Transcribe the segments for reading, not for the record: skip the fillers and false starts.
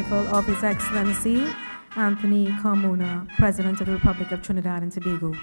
arrival of His Excellency Anthony Carmona, President of the Republic of Trinidad and Tobago.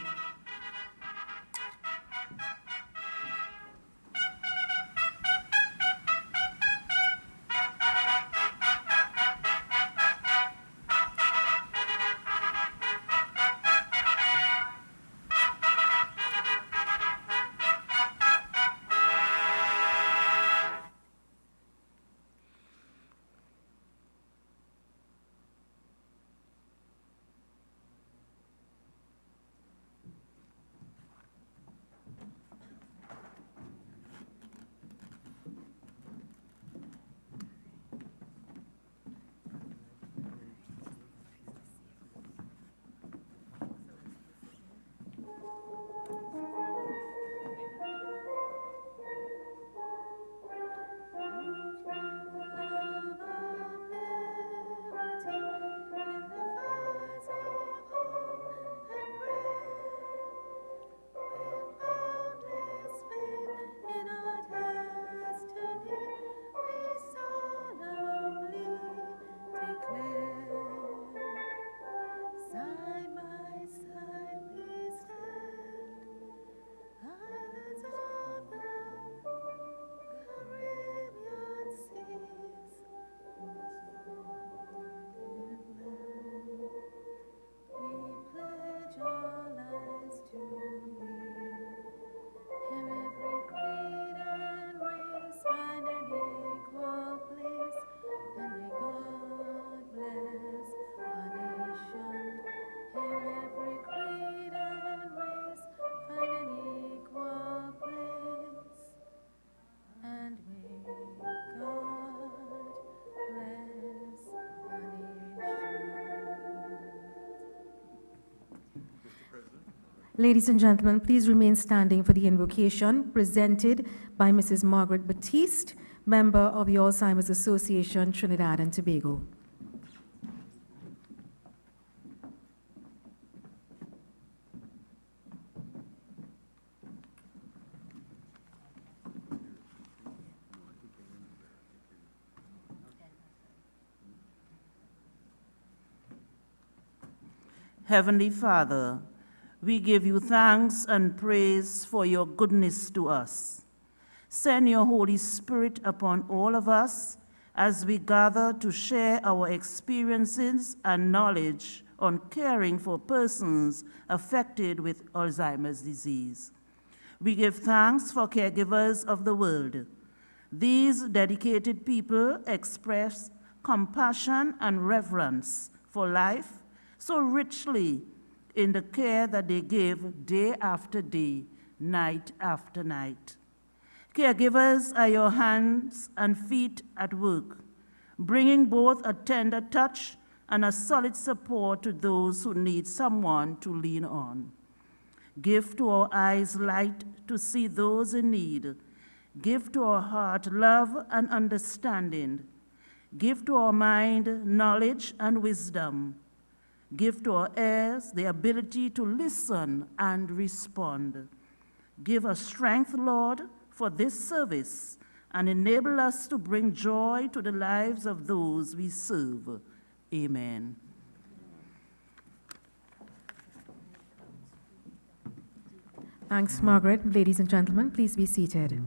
Ladies and gentlemen, please remain standing for the invocation presented by Mrs. Margaret Batiste, member of the Alzheimer's Association, Trinidad and Tobago. Heavenly Father, we give you thanks and praise for your goodness to us. Send your Holy Spirit upon all of us as we gather to share our experiences and knowledge on caring for persons affected with Alzheimer's disease. We give thanks for caregivers of the world. These dedicated people express compassion and reverence for life so richly in the care that they give day after day, night after night. Caregivers are your hands and feet at work, bringing both a tender touch and a solid support to those who need someone to lean on. Give to our eyes light to see those in need. Give to our heart love and understanding. Give to our mind knowledge and wisdom. Give to our ears the ability to listen and respond. Give us strength, Lord, for this service, and enable us to bring joy to the lives of those we serve. Amen. Thanks, Margaret. Ladies and gentlemen, please be seated.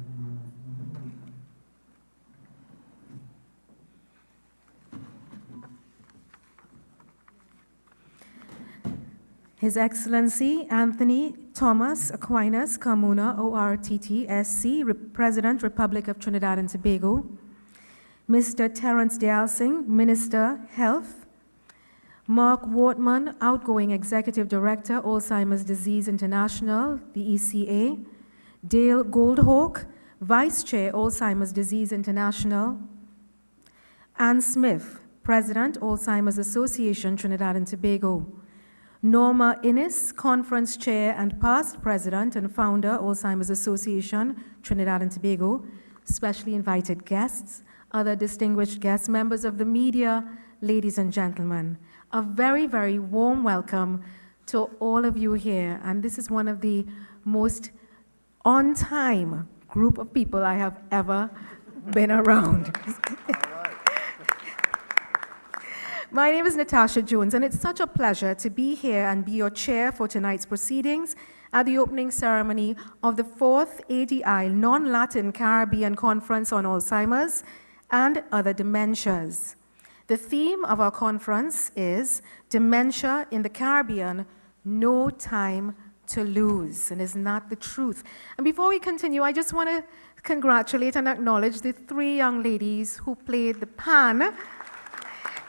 His Excellency Anthony Thomas Aquinas Carmona, ORTT, SC, President, Republic of Trinidad and Tobago. Mr. Terence Dialsing, Minister, Health. Mark Wortman, Outgoing Executive Director, Alzheimer's Disease International, the ECA. Dale Goldhawk, Vice Chair, Alzheimer's Disease International. Ann Smith, President, Alzheimer's Association, Trinidad and Tobago. Norma Innes, Conference Chair and past President and Founder, Alzheimer's Association, Trinidad and Tobago. Specially invited guests, other distinguished guests, members of the media, ladies and gentlemen. A very, very warm welcome to all of you here. And this is one of the most on-time group of people I have ever been around. My name is Natasha Jones, and it's such a pleasure to be here and be your chair for tonight's proceedings at the opening ceremony of the 4th ADI Non-Latin Caribbean Conference on Alzheimer's and Other Dementias. The theme of our conference is Dementia in the Caribbean, No Time to Lose. And isn't that the truth? And before we continue, I just want to congratulate and acknowledge the 3 young ladies who played the pan.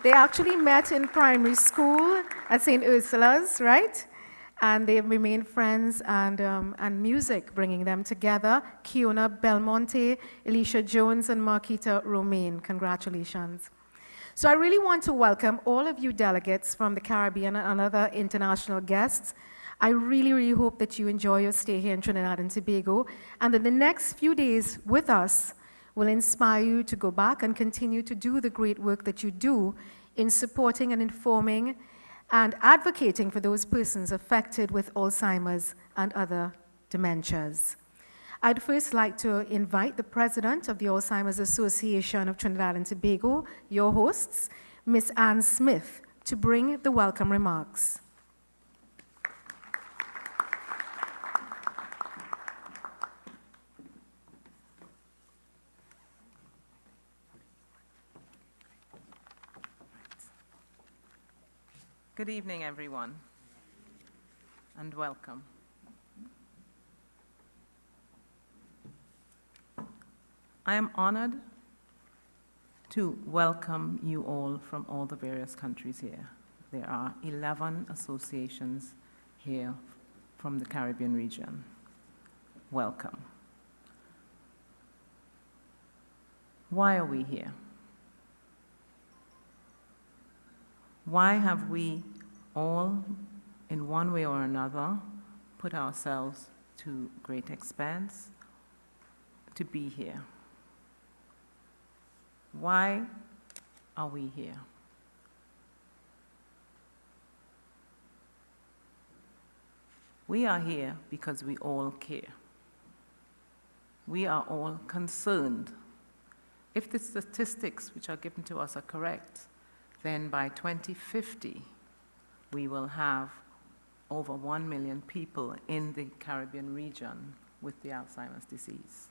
They actually met in primary school at St. Ursula's, right? And they have remained friends, and music bringing them together. Kiona Belmonte, Alicia Jones, and Marquita Romaine. Congratulations. So I really want to welcome all of you delegates from the Caribbean and other international guests. I really, really hope that you enjoy your stay here in Trinidad and Tobago, and that the next few days with us will inspire you to go back and continue to do the great work that you do in supporting and informing and advocating for those persons affected with Alzheimer's and other dementias. I'd first like to invite the president of the Alzheimer's Association of Trinidad and Tobago, your hosts, Ms. Ann Smith, to bring the welcome remarks. Good evening, everyone, and welcome. I am honored to welcome you all from all the various countries here. There are 11 associations here from the Caribbean region. Welcome. Why are we here? Why have we all, in one way or another, put ourselves to great expense to be here? Why are we here? We are here because we all care. We are all concerned. If the statistics which are given to us are correct, then by 2050, we will have over 1 million people in the Caribbean region with the Alzheimer's disease.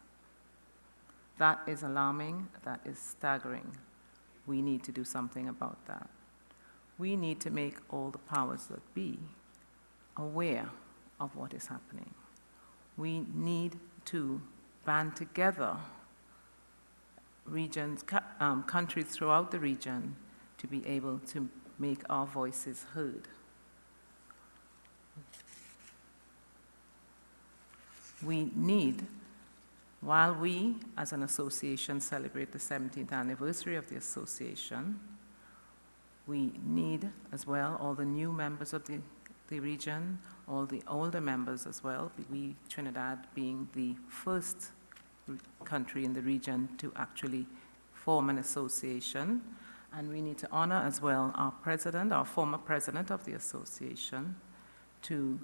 That is alarming, that is staggering. We need to do something about that. We need to make all the powers that be aware of what is happening. We need to band together regions, countries throughout the region to be able to make our voices heard. We need, while we as an association celebrate the 17th anniversary of the association, we need as well all the new members of the region, all the older members as well, we, Trinidad, being the first country in the region to actually form an association. And we need to honor as well our president, our former president of the association, to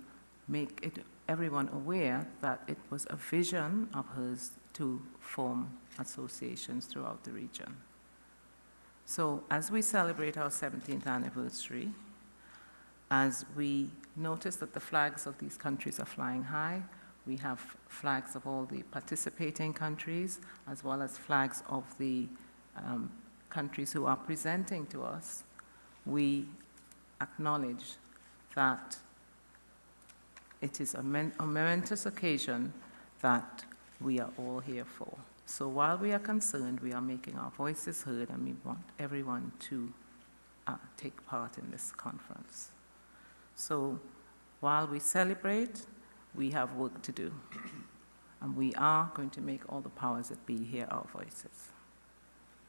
make everyone aware that it was a vision of hers to form associations throughout the region. So as we celebrate our 17th anniversary, as we notice that the flags of these countries are flying high, we have flags of all the participating countries, as well as flags of the countries who are presenting to us, we acknowledge that it is a momentous occasion that we are all here for. So while we are concerned, we are making our voices heard, and we want everyone to take part in this conference. So while we celebrate, we have work to do, and we are going to make all the powers that be hear our voices.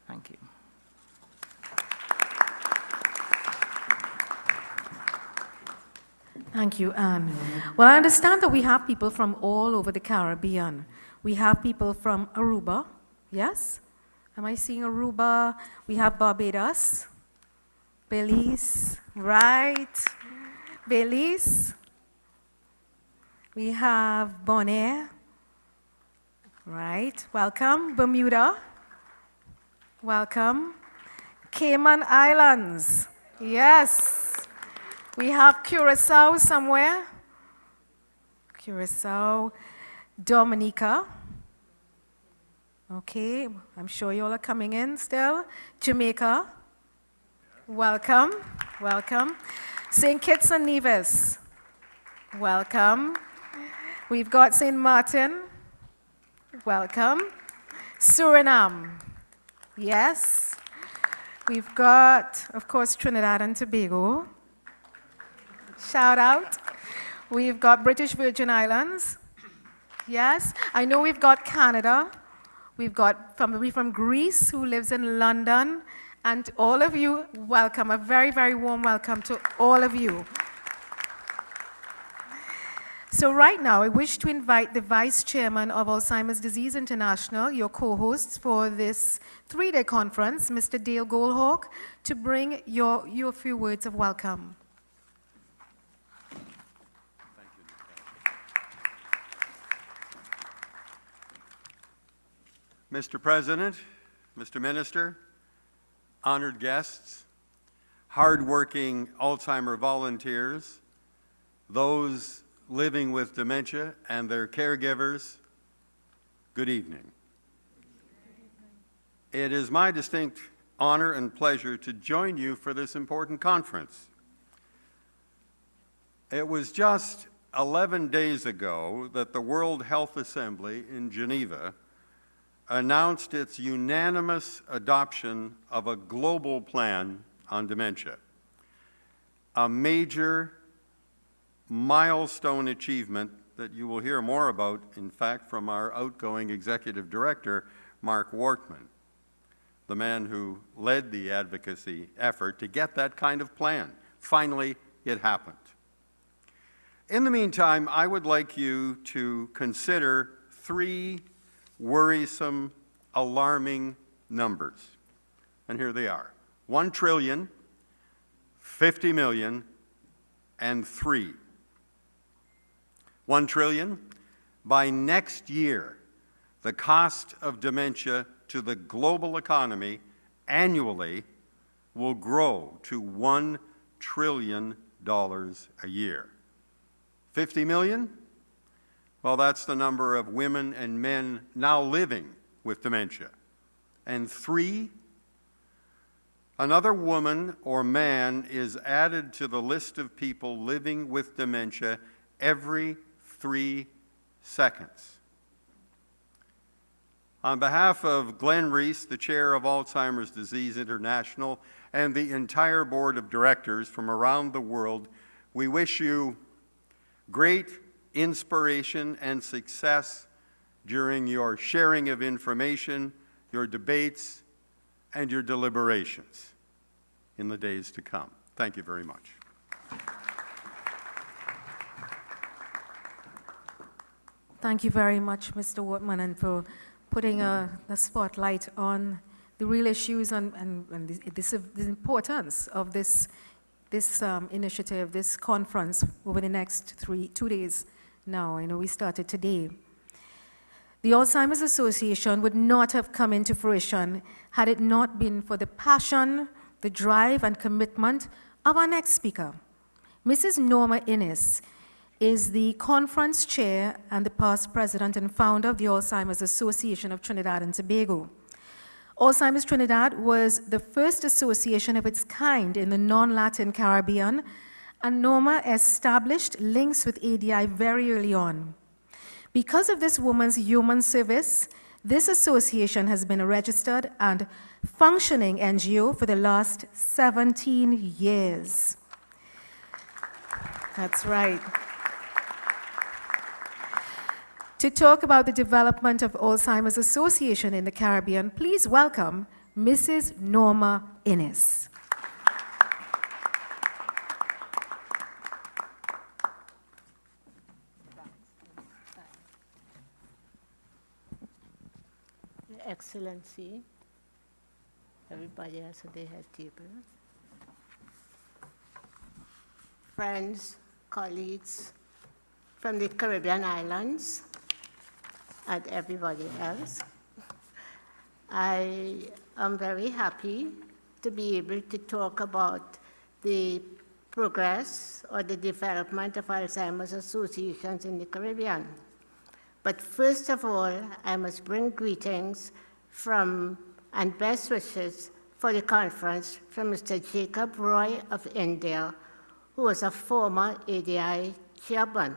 Thank you. Thank you, Anne. Well, I understand that we have people from all over the Caribbean. We have people from Aruba, yes? Am I seeing Aruba? We have Barbados, Belize, right? Belize. We have Bonaire, right? Welcome. Bermuda, welcome. Cayman Islands, Yes. We have Curacao somewhere. Curacao, Dominica. Okay, I'm sure you all are coming in still. Jamaica. Welcome. Welcome. St. Kitts and Nevis. Welcome. We've got St. Martin. Welcome. Suriname. Yes. We've got, of course, Trinidad and Tobago. Shout out. We've got British Virgin Islands. Yes. I know we've got Canada. We've got somebody from Greece who lives in London. And all of you, welcome. A very, very warm welcome to all of you. So right now, I wish to invite the Vice Chairman of Alzheimer's Disease International, your co-hosts for this 3-day conference, Mr. Dale Goldhawk, to bring your few words of welcome. Mr. President, Mr. Minister, honored guests, hardworking Alzheimer volunteers, those living with dementia and their caregivers, good evening. It is my distinct honor and pleasure to join you for this important conference. It was just 11 days ago that the World Health Assembly in Geneva announced its unanimous adoption of a global plan on dementia, a major milestone achievement that you will hear more about, in fact, from our outgoing Executive Director, Mark Wortman, the man who led the advocacy effort to get that kind of plan. Finally, it happened. In the meantime, I would like you to consider 3 worrisome, alarming numbers. And here they are: 1 trillion, 50 million, and 3. 1 trillion, by next year, the cost of dementia to the global economy annually will grow to $1 trillion a year. 50 million? Well, that's the number of women and men now living with dementia. And 3, another woman or man is added to the list of people living with dementia every 3 seconds. On behalf of Glenn Reese, the chair of Alzheimer's Disease International, and the entire board of directors from around the world, we wish you great inspiration and success during your sharing of information, your debates, and your deliberations in the days to come. Thank you very much. Thank you very much, Mr. Wortman, and for putting the spotlight on the real issues and the importance of this initiative, this conference over the next 2 days now. I know we started today. The Alzheimer's Association would not have come into fruition had it not been for the passion, the drive, and commitment of our next speaker. Mrs. Norma Innes is the conference chair and the past president and founder of the Alzheimer's Association of Trinidad and Tobago. Alzheimer's Trinidad was the first association of its kind in the non-Latin Caribbean, and Norma established links with ADI very early on. Because of this woman's human service, this association has been a registered and functioning NGO for the last 17 years. That's right. To talk about the development of Alzheimer's Association in the Caribbean, please welcome Mrs. Norma Innes. Your Excellency, everybody else at the head table, friends, colleagues from the Caribbean islands, and everybody else. I am very happy to be able to talk about the progress or the development of Alzheimer's associations in the Caribbean. But first of all, I must bring greetings from and best wishes for the conference from Mr. Jacob Roy of India, who was a former ADI chairman.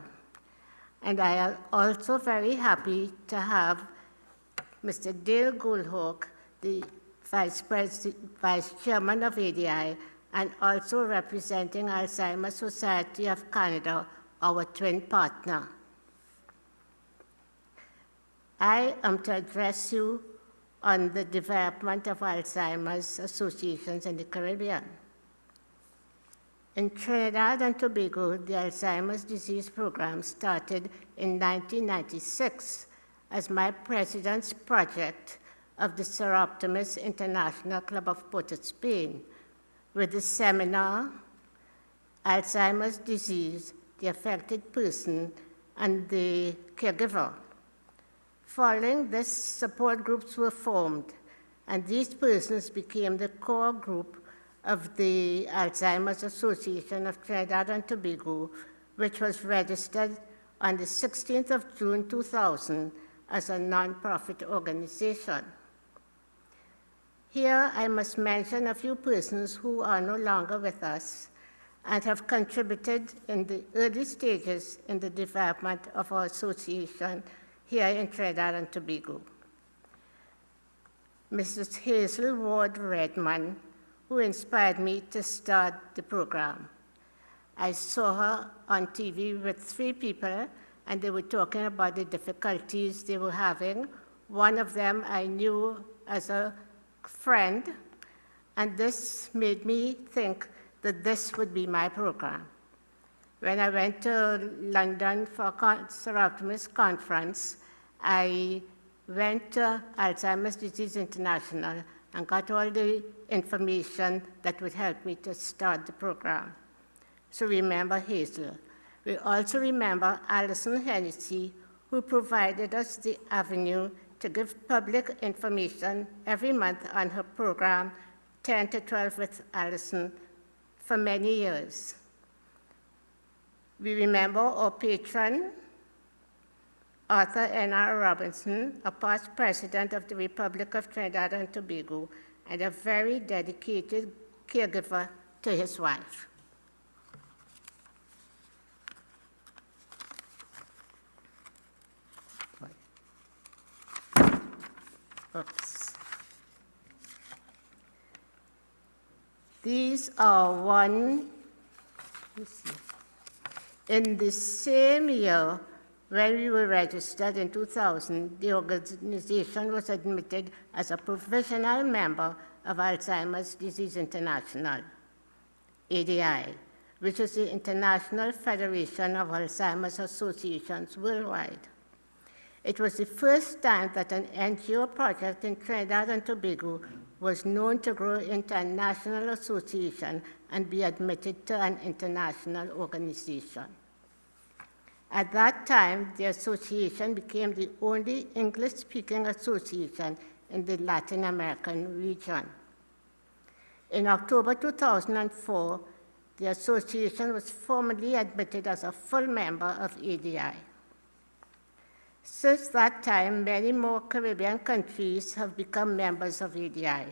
And I am also very happy to have Mr. Dale Goldhawk, the Vice Chairman of ADI, and also representing Alzheimer's Society of Canada, our twin partner. I am to address you on the development of Alzheimer's associations in the Caribbean. In Trinidad and Tobago, the Alzheimer's disease program started in 1996 as my president's project of the Seroptimus International Club of Port of Spain, with the seminar, Alzheimer's disease, the affected person, and the caregiver. Following this, support groups were formed, and these persons became the core group of the Alzheimer's Association of Trinidad and Tobago, which was registered on the 16th of June 2000 as a nonprofit organization. Here, I must mention a few persons who are no longer with us and have contributed in the early stages in the development of our association here in Trinidad and Tobago. Mrs. Hazel Ward Redman, who inspired me to start the program. I saw her on TV with 3 people, and they were talking about the difficulties they were having. One of them I knew as a friend, and this made me think that this would be my program. When I went to London for a Seroptimus conference, I went to Alzheimer's Disease International and got all the information that would help me to start the program. So remember Hazel. We also remember Alison Hennessy, who provided us the avenue to give public information every month on her program, 10 to 12 with Alison, for many years. We remember our patron, Arthur N.R. Robinson, a past president of the Republic of Trinidad and Tobago, and a very dedicated caregiver to his wife. Oops. These are in the same year when we were registered in 2000, the organization was admitted as a provisional member of Alzheimer's Disease International, ADI, which is the International Federation of Alzheimer's Associations worldwide. It was the first time that an NGO project in Trinidad and Tobago was known to grow into a national association and be admitted to an international organization. At that time, the association became the only English-speaking association in the Latin American region. In October 2004, the association was formally admitted as a full member of ADI. Since that time, many more Caribbean countries have become members of ADI.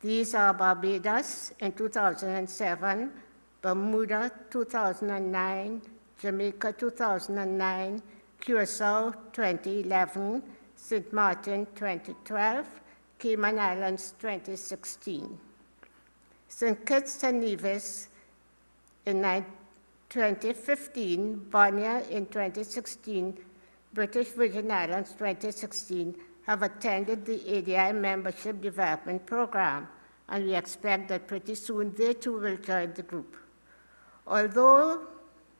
These are Barbados in 2007, Bermuda 2009, Jamaica 2009, Curacao 2011, St. Martin 2012, Cayman Islands 2016. St. Kitts and Nevis in 2015, Bonaire in 2016, British Virgin Islands 2016 have attended the ADI Membership Development Program, and we expect that pretty soon they too will join the group. Although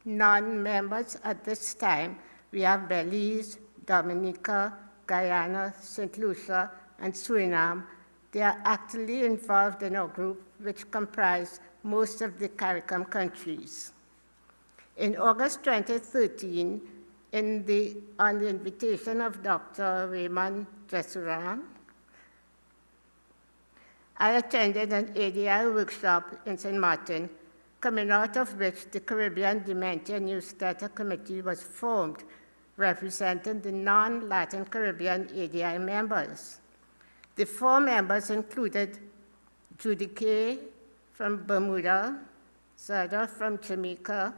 non-members at this time, we have Belize, Dominica, Guyana, St. Lucia, and Suriname. They are actively involved in our group, which comprise most of the CARICOM countries. In August 2013, on the invitation of Dr. Raymond Jesuram, I attended an ADI workshop in St. Martin coming out of which the Caribbean Dementia Newsletter Committee was formed, representing the non-Latin Caribbean ADI members. The 4 members included Judy Kay from Bermuda, Zada from Jamaica,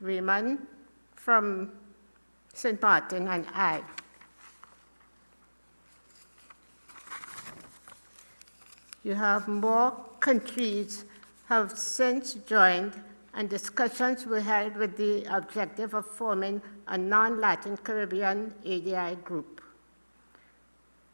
Raymond from St. Martin, and I. You have more countries have since joined, and discussions were held with the objective of forming a non-Latin Caribbean ADI group.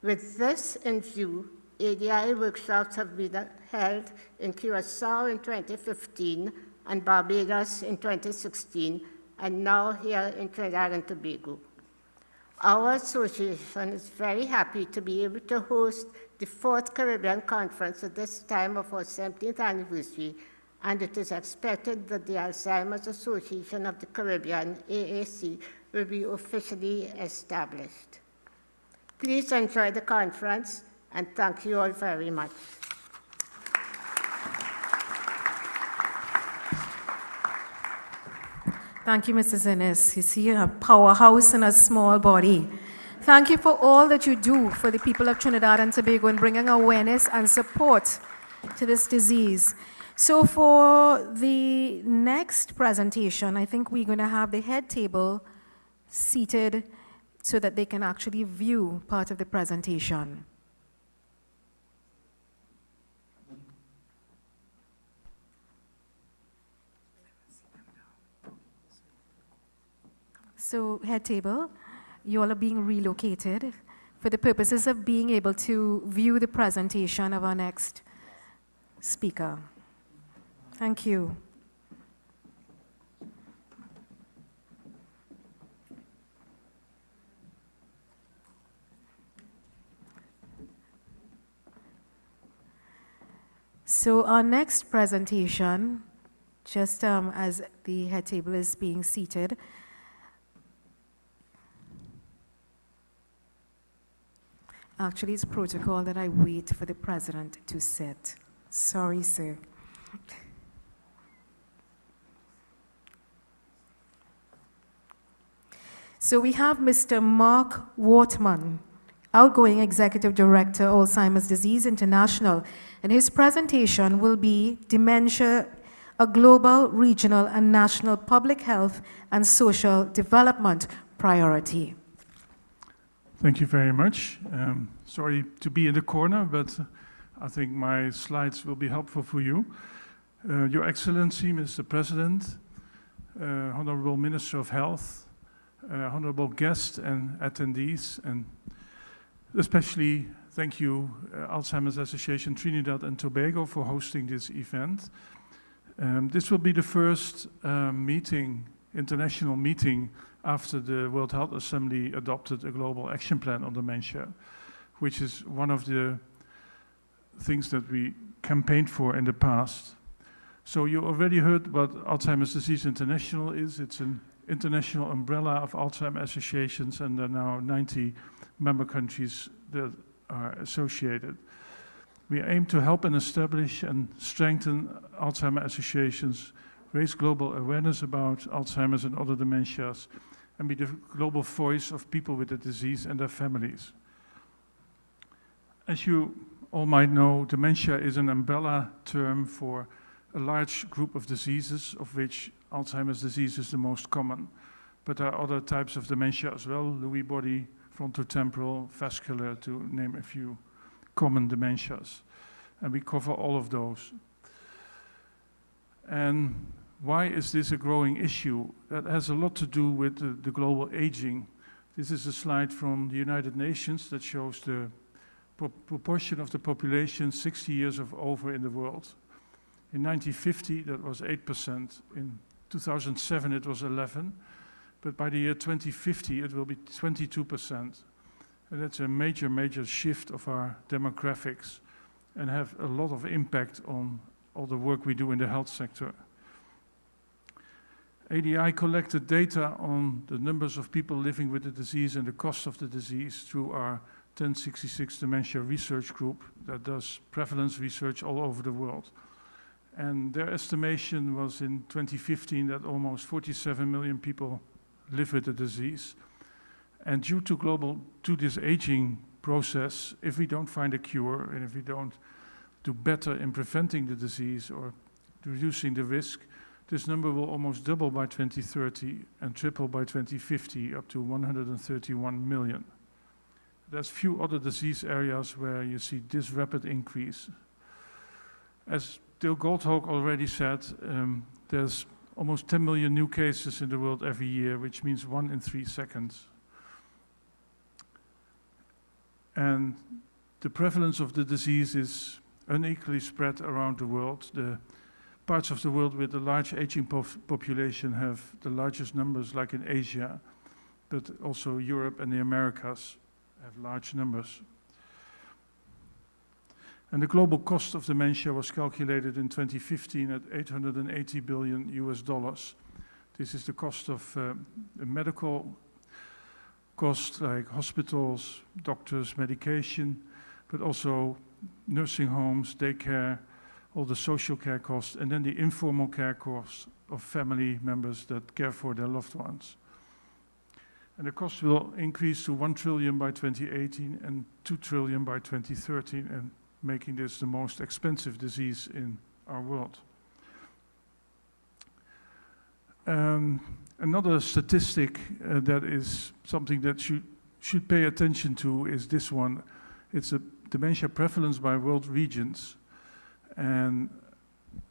With this in view, ADI workshops have been held in Curacao in 2015 and Barbados in 2016, and now here in Trinidad and Tobago. Our association is very happy to be able to host the 4th Caribbean Conference at this time of our 17th anniversary, and it is expected that the Alzheimer's Association of the Caribbean, AAC, will be officially established. Please enjoy the conference, and thank you all very much. Thank you, Mrs. Innes. You see, a powerhouse in a small body. Thank you for all that you do for the people of Trinidad and Tobago in bringing awareness and support to this disease. So for the next presentation, I think we're going to have the head table seated so that they can actually view part of the presentation. So, head table, you all are being relocated for the purposes of being able to view the presentation of our next speaker. Thank you. So our next presentation, just as the head table is being seated, actually, it's protocol that I wait for the president to sit. Sorry, sir. So we have Mr. Mark Wortman, outgoing Executive Director, Alzheimer's Disease International, and his presentation will be Dementia, a Global, Regional, and National Public Health and Social Development Priority. Thank you very much. Sorry to be in the corner, but I think my slides will be helpful for you. Your Excellency, Mr. President, Honorable Minister of Health, honorable guests and attendees, and especially thank you, Alzheimer's Association Trinidad and Tobago, for hosting this event. This will be the first international meeting after the World Health Assembly adopted a global action plan on dementia, which is one of the things that we campaigned for in the past. So you already heard what Alzheimer's Disease International is. It's an international umbrella of Alzheimer's associations, and there are now 90 member countries that are associated. We aim to help and establish and strengthen Alzheimer's associations, raise global awareness about Alzheimer's and other dementias, and be the global voice of people with the disease and their families. As you all might know, dementia is an umbrella term for a large group of diseases, of which Alzheimer's disease is the most common. But there are other types of dementia as well, Lewy body, frontotemporal, vascular, to name a few common dementias. And we cover all of those. And why is this a growing issue? That has a lot to do with the global aging. This is a slide from the United Nations that shows the proportion of the population 60 years of over in the world. In 1950, that was 8%. In 2007, it was 11%. But by the year 2050, it will be 22%. And that's a major, major shift of our demographics and have a lot of impact on all the work we do in the health sector. ADI collected data on the numbers of people living with the disease and the cost of the disease through our 1066 Dementia Research Group that does prevalence research all over the world. And their estimation was in 2015 that almost 47 million people live with the disease. And due to this aging process, if we don't find a cure and if we don't do better in preventing the disease or reducing the risk, this number will almost double by 2030 and triple by 2050, up to 131 million. There's few other disease areas where you see this rapid increase. As Dale Goldhawk already said, there's almost 10 million new cases in the world every year, which means 1 in 3 seconds. And the prevalence of the disease is unequally spread around the world. The parts of the world with a large aging population have the largest numbers, like in Asia, but also Europe and the Americas have large numbers. And the global cost of dementia was calculated in 2015 at $880 billion. This is the cost of the medical costs like hospitals, doctors, medication, but also nursing homes, daycare, all the social care costs, and then the informal care costs of family members that care for their loved ones. And the cost will increase to 1 trillion by 2018 and 2 trillion by 2030, and making this the most expensive disease in our world. Another statistic that is something that should pay attention to is this one. It's a dementia prevalence by world regions. And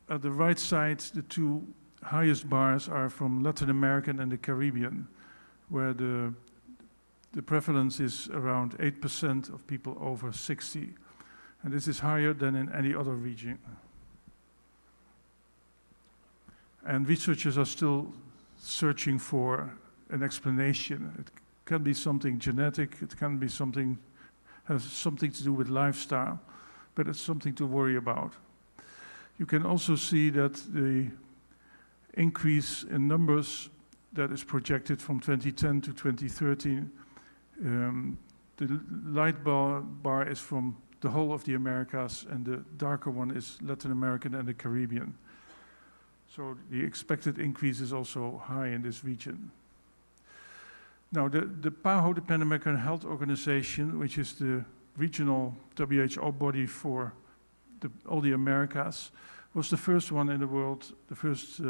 at the right side, the 2 highest bars are from Latin America and the Caribbean, where the prevalence is around 8% of people over 60. And this is higher than in any other region. And researchers are still searching for an explanation. It can be something genetic, it can be something, has something to do with lifestyle, but it's something to worry about. You can also see that the increase in numbers that is projected from 2010 to 2013, the light bar is from the whole of the Americas, and the darker one is Latin American and the Caribbean. So the expected increase is also high in this region. Now, the PAHO, the Pan American Health Organization, which is the regional WHO body for all the Americas, was the first one in the world, the first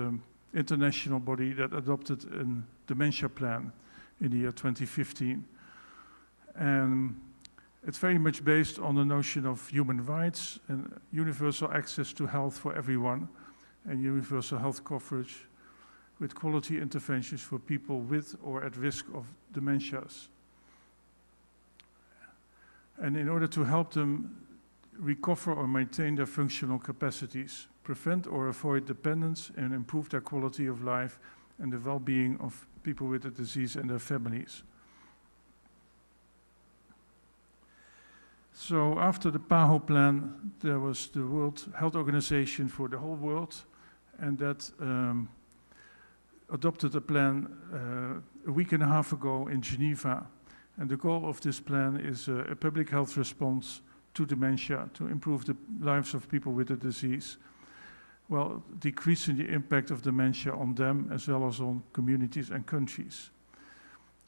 international body that adopted a dementia plan in the year 2015. And it's very much based on the notion of human rights and universal access to health for everyone, and universal health coverage with quality interventions for people with or at risk of dementias. And in order to help them recover or maintain their functional capacities, prevent or avoid dependence, and improve their quality of life and the well-being of people with the disease and their families. So after the PAHO plan, there was the World Health Organization for the whole world, and that adopted a plan a week and a half ago in Geneva. And the goal of this plan is a public health response to dementia, to improve the lives of people with the disease, while decreasing the impact of dementia on them as well as on communities and countries.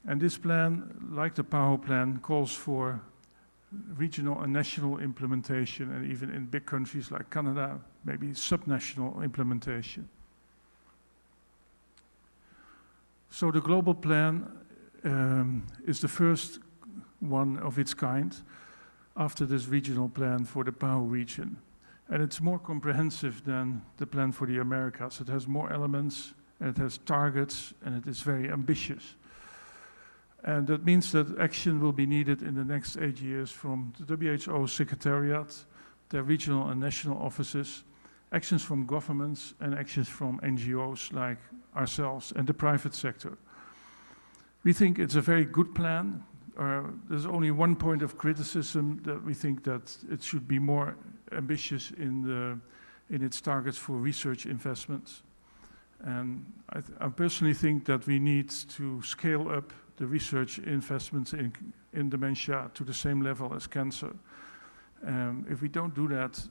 And this plan, like the PAHO plan, calls for regional and national implementation, and even in big countries like Canada, maybe subnational implementation. So the global plan is the first one of its kind after this regional plan for the PAHO region. And it's more comprehensive than the plan for the Americas. It has more elements, and it has targets, and it is very ambitious. And that means that action will be needed in the next 8 years from the WHO Secretariat, their regional and national offices, actions from governments, and actions from NGOs like ourselves and the private sector. We think it's a very good plan. There's only one point of criticism, that we think that it should be more ambitious in its targets for research investments. And I personally think that we need to scale up the research investments in dementia to the same level as cancer. If we don't do that,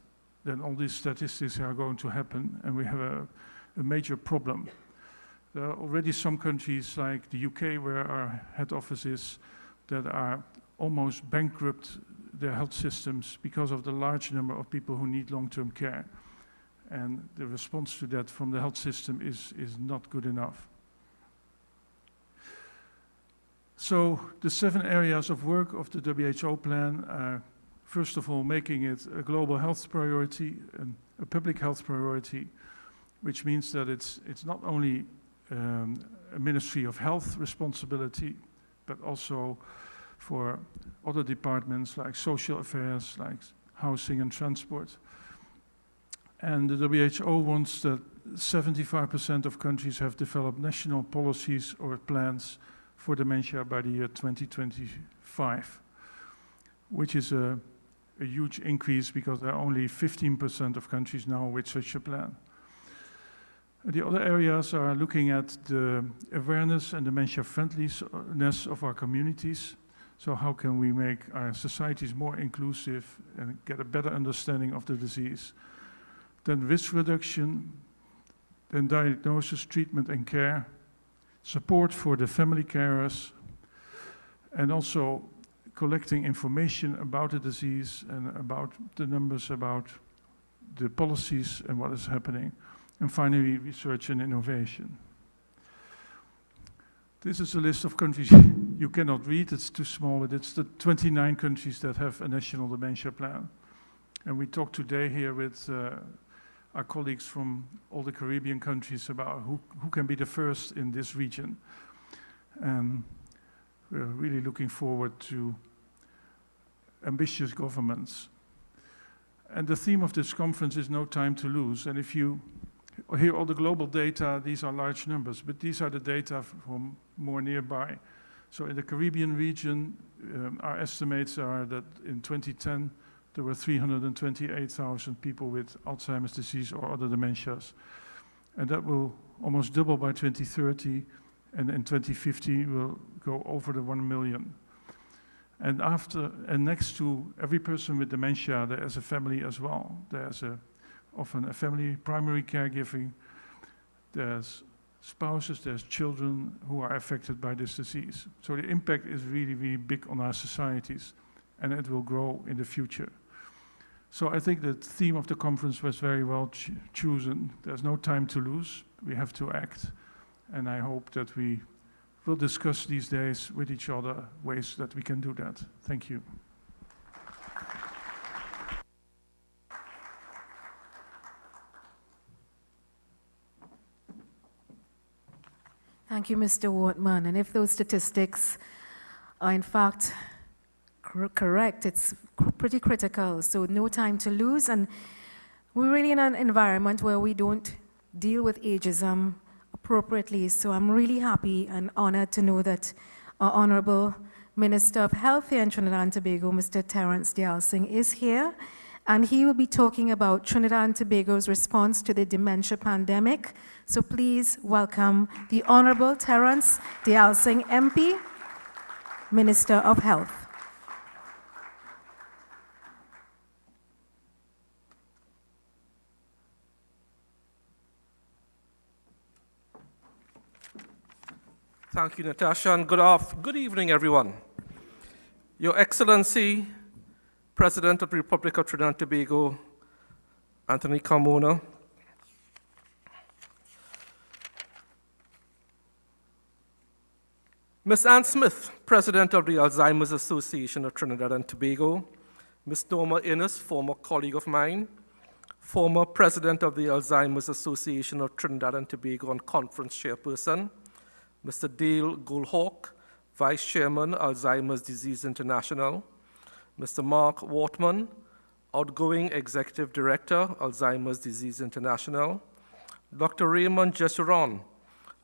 then all these statistics are going to happen, and we have a major problem. There are already some countries like the UK, where our head office is, that are almost bankrupt their health systems because of the large number of people who need long-term care. And the response to that from the health system is not good enough. So the 7 areas of work of the WHO plan are, first of all, making it a global health priority and a public health priority, which means that it's not only a Ministry of Health responsibility, but also for other departments like social affairs, like housing and transport. And the WHO wants that 75% of countries have developed national policies or plans for dementia by the year 2025, which is a huge increase because there are only 15% of countries now with such a plan. The other areas are looking at the awareness and dementia friendliness of our communities. So how can we make our societies more inclusive and get a better understanding of the disease? Then risk reduction, then diagnosis, treatment and care, support for the family carers, and also collecting information about the disease and about the numbers, about the policies and what is happening. And finally, research and innovation. This is a list of countries you cannot read, it's too small, but it's the 29 countries that have a national dementia plan. And we talked today here with our colleagues from all the Caribbean countries about who can be the first in this region. And we're really looking forward to ambitious governments. And the theme of this conference is no time to lose. And if you hear all the global data, these are large numbers, but these are the data from more nearby. So in the Caribbean region, our estimates are that in 2010, there were 328,000 people with Alzheimer's disease or other dementias. And that will almost double by 2030, and in 2050 will go over the 1 million. And next to every person with dementia, there is a family as well. There's often a family primary caregiving, there's spouses, there's children who are affected by this disease. So the impact is really, really big on our societies, and it will grow in the future. So I think the theme of the conference was very well chosen. There's no time to lose, we have to act, and I hope that we will discuss these days with each other ways that we can do that. Thank you. Thank you, Mr. Wortman. And if those statistics are in fact correct, it's pretty critical. So no time to lose. And we're really in an environment where we don't deal with ageism appropriately. So I'm really happy and honored to know that our Honorable Minister of Health here in Trinidad and Tobago, Mr. Terrence Dial Singh, is here. And he will be talking about Trinidad and Tobago's response to the dementia pandemic. So please welcome the Honorable Terrence Dial Singh, MP, Minister of Health. Thank you, Natasha, and good evening, everyone. Your Excellency, President of the Republic of Trinidad and Tobago, Anthony Carmona, Ms. Ann Smith, President of the Alzheimer's Association of Trinidad and Tobago, Ms. Norma Innes, former colleague of mine, former President of the Alzheimer's Association of Trinidad and Tobago and Conference Chairperson, Mr. Dale Goldhawk, Vice Chairman, Alzheimer's Disease International, Mr. Mark Wortman, outgoing Executive Director, Alzheimer's Disease International, Dr. Raymond Jesseron,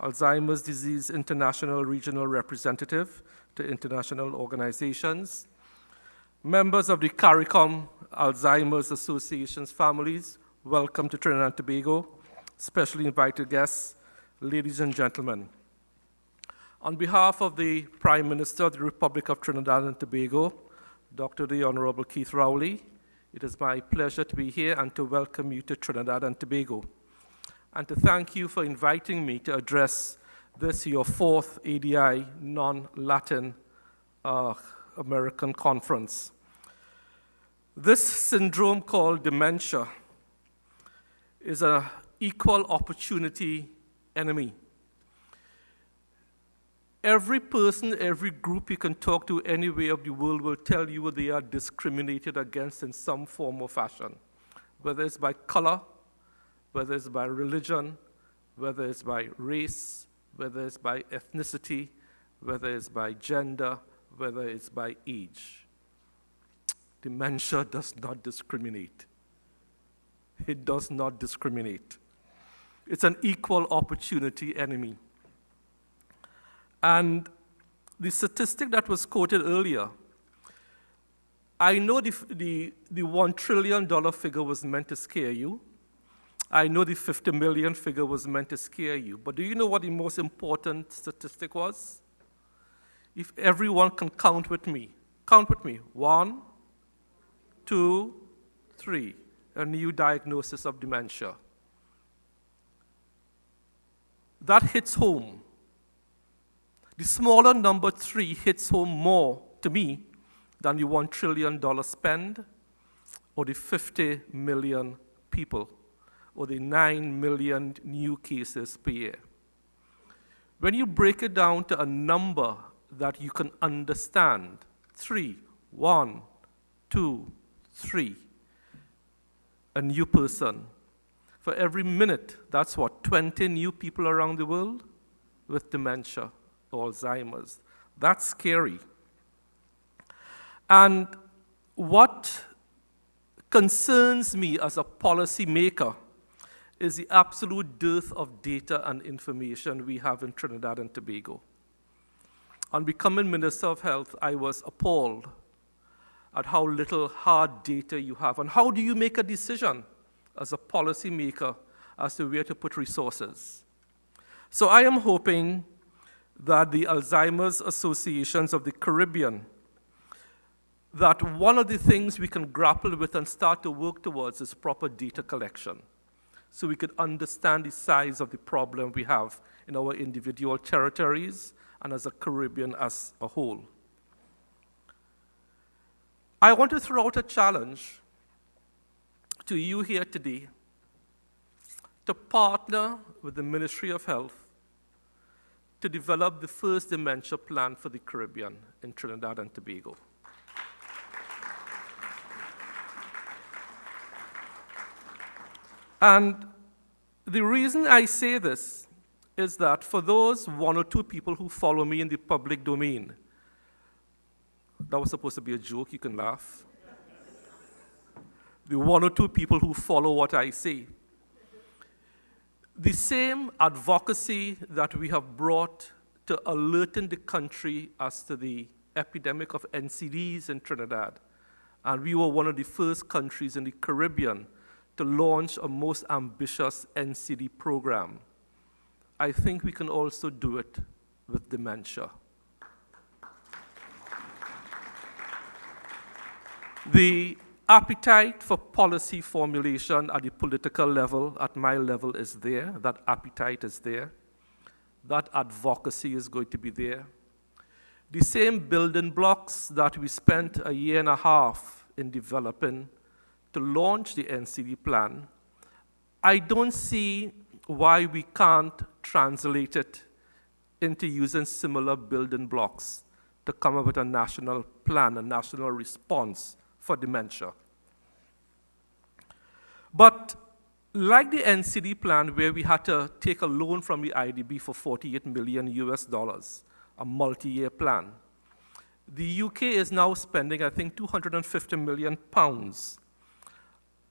Alzheimer's Disease International Regional Representative to international organizations, members of the CARICOM Alzheimer's Association's families, welcome to Trinidad and Tobago, specially invited guests, ladies and gentlemen. On behalf of the Prime Minister of the Republic of Trinidad and Tobago, Dr. the Honorable Keith Rowley, It is my pleasure to be here and to welcome you to Trinidad and Tobago, and to thank you for inviting me to address this, your fourth ADI non-Latin American conference. This syndrome called dementia is an equal opportunity enemy. Every person, every group you can talk to anywhere of the world will tell you they are discriminated against in some form or fashion, whether it's by color, whether it's by religion, whether it's by race, whether it's by ethnicity, whether it's by gender, whether it's by age. Dementia does not discriminate. It does not discriminate. It's an equal opportunity enemy. And the statistic that was quoted earlier, I know the $1 trillion figure was meant to scare you. I know the 50 million figure was meant to scare you. But do you know what the most important statistic was? If everyone can count with me. 1, 2, 3. A new diagnosis of dementia. That hits home. The smaller number 3 hits home more to me than the $1 trillion spend, or the 50 million people, or the 9 million new cases per year. When you break it down to a number that you can understand, 3, 1, 2, 3, a new person. For every minute, that's what, 20 new people around the world with dementia. Alzheimer's. That's scary. And what concerns me as a policymaker is the absolute dearth of data and information we have in Trinidad and Tobago. On becoming Minister of Health, I was appalled at how little hard data you have. And how do you make a decision as a policymaker as to where to put resources? So I am hoping that the Alzheimer's Associations of the Caribbean, that one of the things we can grapple with and start to work towards is proper data collection, so we could understand the size of the problem we have in our individual territories and as a Caribbean as a whole. I want to throw out a challenge to you here today to partner with the Ministry of Health to develop the first dementia plan for the Caribbean in Trinidad and Tobago. And the reason I say this is that for those 1 or 2 people who follow me in the public domain, that was supposed to be a joke, you can laugh. The 1 or 2 people who follow what I say, the same advocacy that we have brought to alerting the country as to the epidemic of NCDs in Trinidad, and we were one of the first countries in the Caribbean to launch a most ambitious NCD program, I think we can also do it with dementia. The appetite for policy formulation at the political level, at my level, is there. That appetite is there. That advocacy is going to be there. The same building blocks that we spent 1.5 years in developing to launch the NCD plan, I don't see why we can't translate it into using similar building blocks to come up with a national plan, a national response for dementia. But like the NCD plan, where we had to take a loan from the IDB for $48 million, a multi-year plan, the UK is now spending, I think, £250 million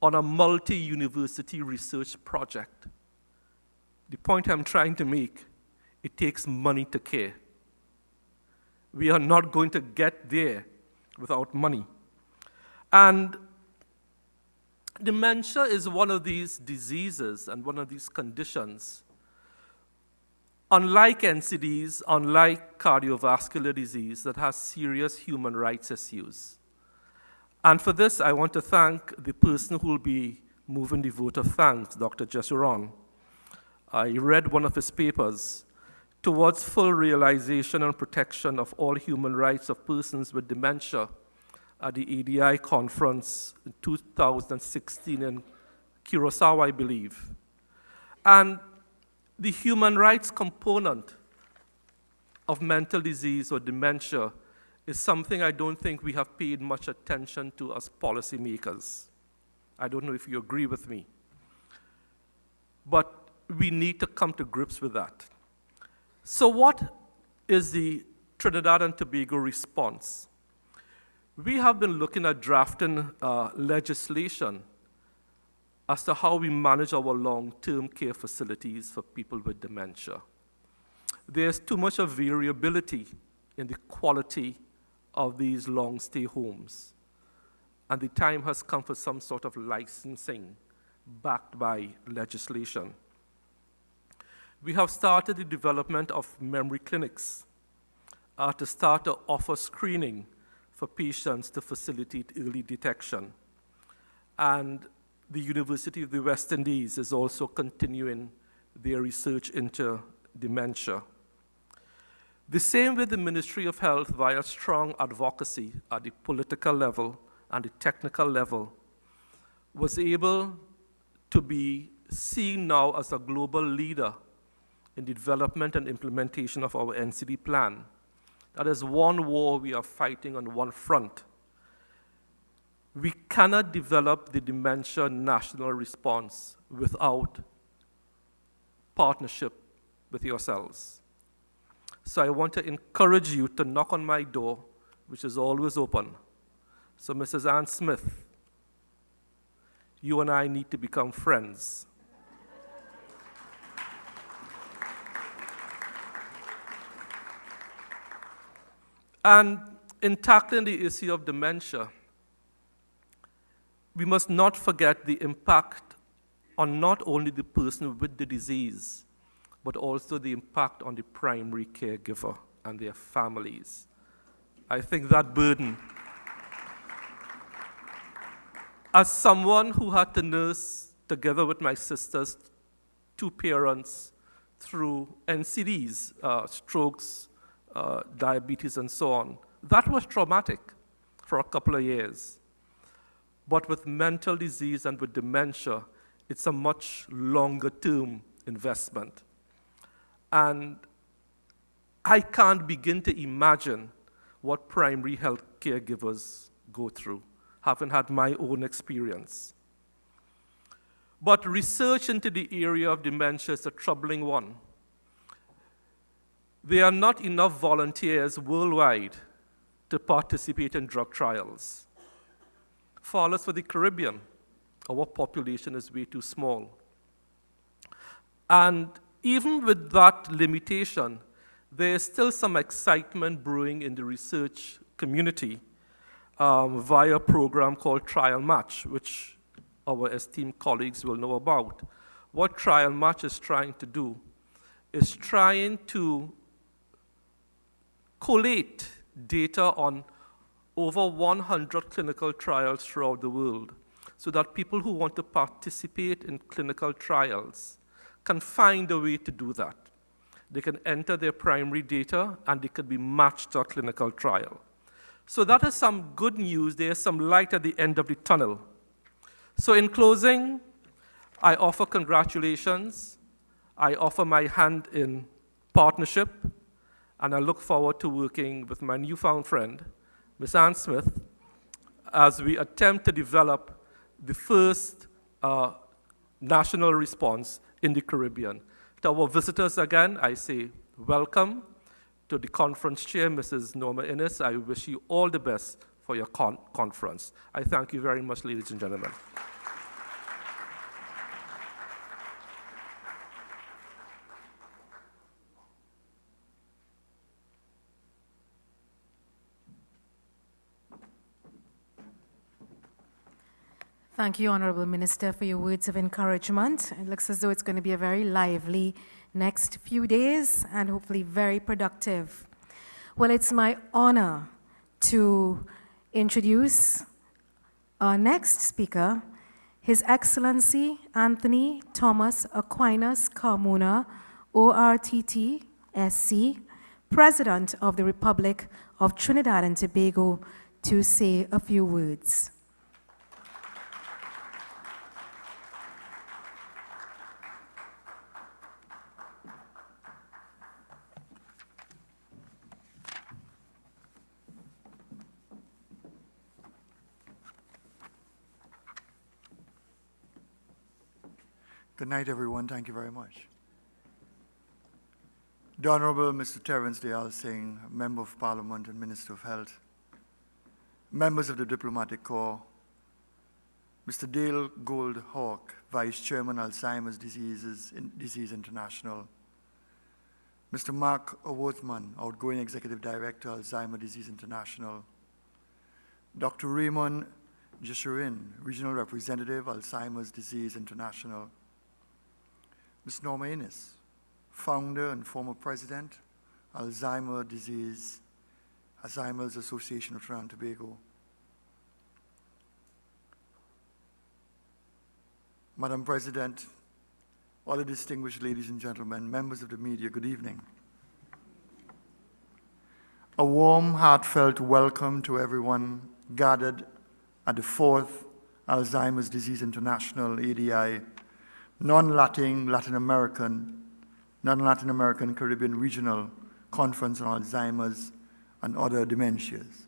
on a multi-university research project. The point I'm trying to make, it takes money to care. We are not going to get there without money. And dementia is one of these diseases and one of these conditions. Unlike NCDs, unlike cardiovascular disease, that has serious human rights issues. And for this, I want to thank the person who will be moving the vote of thanks, Dr. Jesuron. I read one of his papers, Towards Full Realization and Protection of All Human Rights of Persons with Dementia, at the ADI conference in 2016 in Curacao, I believe. And the human rights component of mental disease or dementia is something I don't think we have paid much attention to as policymakers. I don't know if you agree with me. But we need to come to grips with that. So what is the Trinidad and Tobago response? We have been looking at drafting legislation as to how we manage our long-term care facilities for people with dementia. There's too much of variability in the quality of these long-stay homes, and the time has come for some sort of licensing backed by legislation. We have started the development of memory clinics to start to offer screening for patients to facilitate early detection. And the University of the West Indies is also continuing their research into dementia. The same with the Ministry of Health via strong advocacy at the political level and the technical level was able to be seen now as a global leader in the development and implementation of our NCD plan. That is one war we are fighting on one front. We cannot develop the dementia national response without partnership with yourselves. So I want to encourage you to knock on my door, which is always open. So Mrs. Ann Smith, you and I need to become friends. And in tackling the issue of dementia, we must not forget the impact on not only the person with the disease, but also the impact on the primary caregiver and their families. I think that burden, as someone who had to nurse together with my sisters, two parents through NCDs, strokes, diabetes, and so on, that was traumatic for a couple of years. But with mental disease and with dementia, it's a much longer term investment. And I can't begin to imagine what primary health caregivers go through, having had my own experience. But research into the area of dementia is a troubling one. There are not enough volunteers worldwide to participate in drug trials. Far less for the Caribbean. Our population is way too small. And even with that limitation, there is still some excitement brewing in the research community via a program called Trial Match, which our esteemed colleagues will know about. What Trial Match is trying to do is trying to collate data on over 100 clinical trials throughout the world so that people who want to participate in clinical trials can find a way to do that. They can enter their primary data and they can be matched to a clinical trial. So that is some good news. There's some light at the end of the tunnel. So in closing, I offer congratulations. I offer my hand in partnership, and I look forward to working with my newfound friend, Ms. Ann Smith, as we attempt to develop the first national response in the Caribbean. To our visitors again, I say welcome. To the conference chair, Mrs. Norma Innes, I wish you all the best for your conference. I thank you very much, ladies and gentlemen. Thank you, Honorable Minister, for your words of encouragement. It looks as though it's going to be a very lively next few days and hopefully very productive. Well, it's my honor to introduce Our next speaker, His Excellency Anthony Thomas Aquinas Carmona, ORTT, SC, President of the Republic of Trinidad and Tobago, to say a few words. Good night, everyone. Thank you very much. The Honorable Mr. Terence Dayal Singh, Member of Parliament and Minister of Health, members of the Diplomatic Corps, Mr. Dale Goldhawk, Vice Chairman, Alzheimer's Disease International, Mr. Mark Worthman, Outgoing Executive Director, Alzheimer's Disease International, Dr. Raymond Jesherin, Regional Representative, Alzheimer's Disease International, Ms. Norma Innes, Founder and former President, Alzheimer's Association of Trinidad and Tobago, Madam President, all the distinguished ladies and gentlemen, members of the media, good evening. A warm, heartfelt welcome to everyone gathered at the 4th Alzheimer's Disease International, ADI, non-Latin American Caribbean Regional Conference on Alzheimer's and Other Dementias.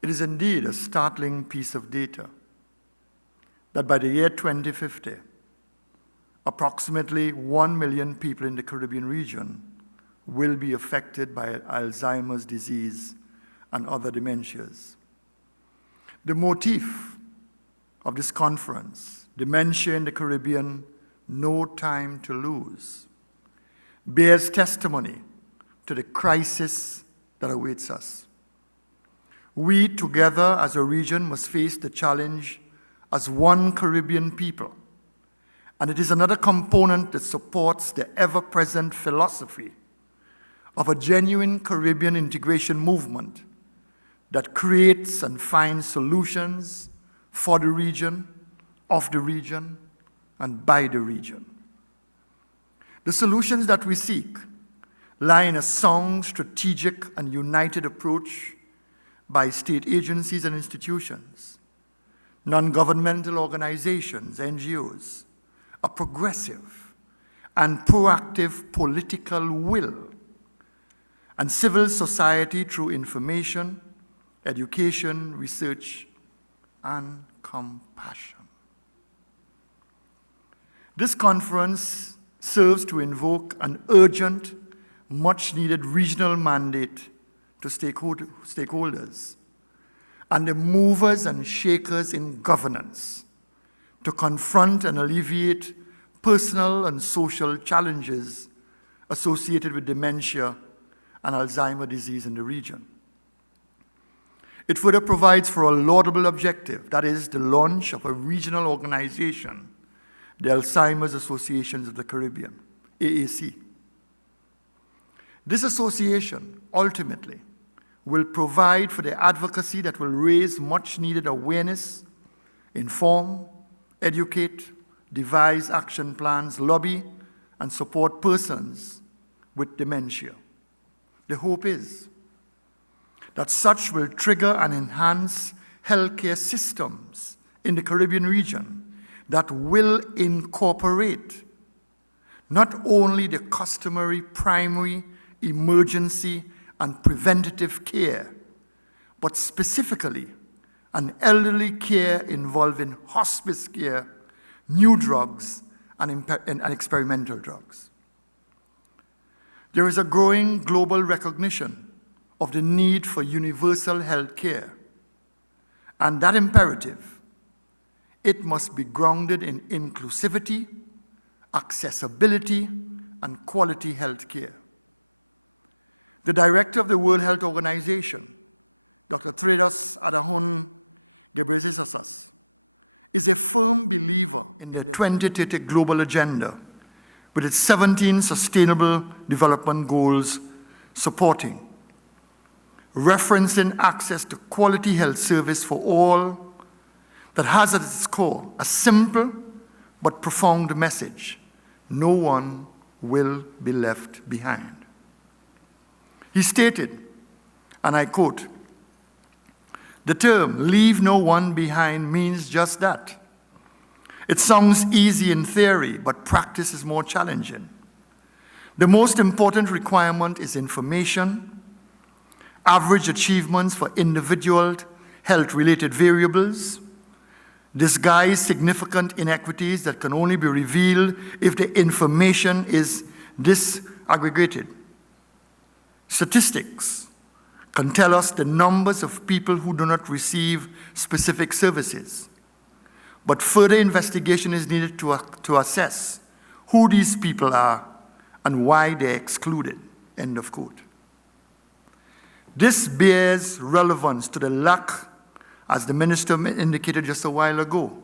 It is indeed a startling piece of data that by the year 2050, approximately 1 million people in the Caribbean region will be affected by Alzheimer's disease and other dementias. The motif of this conference, Dementia in the Caribbean, No Time to Lose, bears testimony to the crisis that awaits us. We together as a region must face the challenge as one Caribbean people, and it is another component that supports the ever-present philosophy of a genuine Caribbean integration movement that creates and finds solutions for the region, of the region, and by the region. The solutions that we seek lie in a sound, strategic, and united approach by state agencies and institutions, non-governmental organizations, NGOs, a progressive and proactive political will, and civil society through information, education, research, and compassion. This conference serves to invoke an urgent, much-needed regional mandate to stakeholders and the movers and shakers in governance to confront and alleviate personal and social challenges associated with dementia and Alzheimer's disease in the region. It further provides for a laudable objective, that is, the launch of a regional organization, the Alzheimer's Associations of the Caribbean, AAC. This association, ultimately, will provide for the advocacy that will raise much-needed awareness, inform, educate, devise action plans, lobby, and support persons with dementia. The hope is that such will trigger and enhance healthcare systems in the Caribbean region that will incorporate not only the customary primary, emergency, and preventative care, but specifically an elderly care involving hospice care, new drugs, and experimental drugs. There is a growing global recognition of the need for universal health care, and that imperative, it must be grounded in inclusivity, accessibility, and quality health care. The director of the World Health Organization, Dr. Tedros Adhanom Ghebreyesus, is a firm believer in the 2030 global agenda with its 17 sustainable development goals supporting referencing access to quality health service for all, that has at its core a simple but profound message: no one will be left behind. He stated, and I quote, "The term leave no one behind means just that. It sounds easy in theory, but practice is more challenging. The most important requirement is information, average achievements for individual health-related variables, disguise significant inequities that can only be revealed if the information is disaggregated. Statistics can tell us the numbers of people who do not receive specific services, but further investigation is needed to assess who these people are and why they're excluded," end of quote. This bears relevance to the lack, as the minister indicated just a while ago,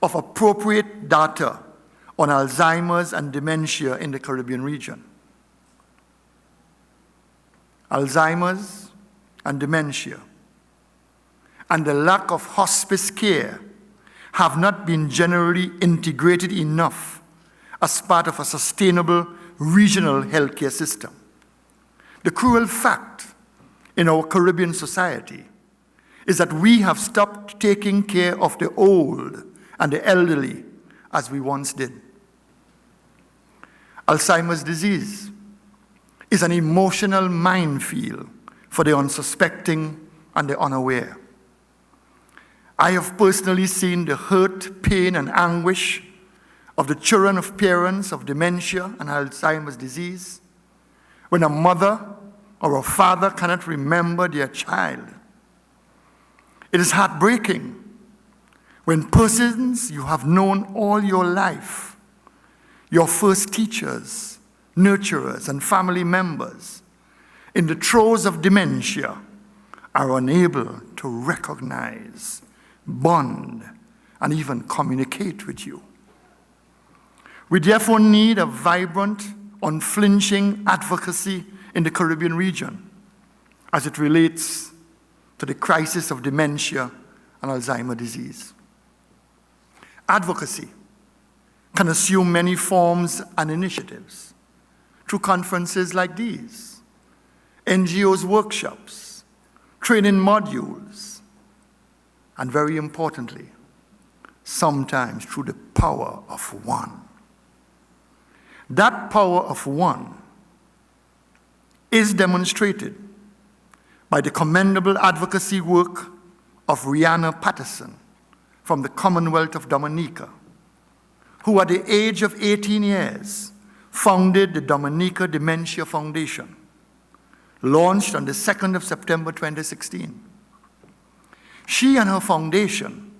of appropriate data on Alzheimer's and dementia in the Caribbean region. Alzheimer's and dementia, and the lack of hospice care have not been generally integrated enough as part of a sustainable regional healthcare system. The cruel fact in our Caribbean society is that we have stopped taking care of the old and the elderly as we once did. Alzheimer's disease is an emotional minefield for the unsuspecting and the unaware. I have personally seen the hurt, pain, and anguish of the children of parents of dementia and Alzheimer's disease when a mother or a father cannot remember their child. It is heartbreaking when persons you have known all your life, your first teachers, nurturers, and family members, in the throes of dementia, are unable to recognize, bond, and even communicate with you. We therefore need a vibrant, unflinching advocacy in the Caribbean region as it relates to the crisis of dementia and Alzheimer's disease. Advocacy can assume many forms and initiatives through conferences like these, NGOs workshops, training modules, and very importantly, sometimes through the power of one. That power of one is demonstrated by the commendable advocacy work of Rihanna Patterson from the Commonwealth of Dominica, who at the age of 18 years founded the Dominica Dementia Foundation, launched on the 2nd of September 2016. She and her foundation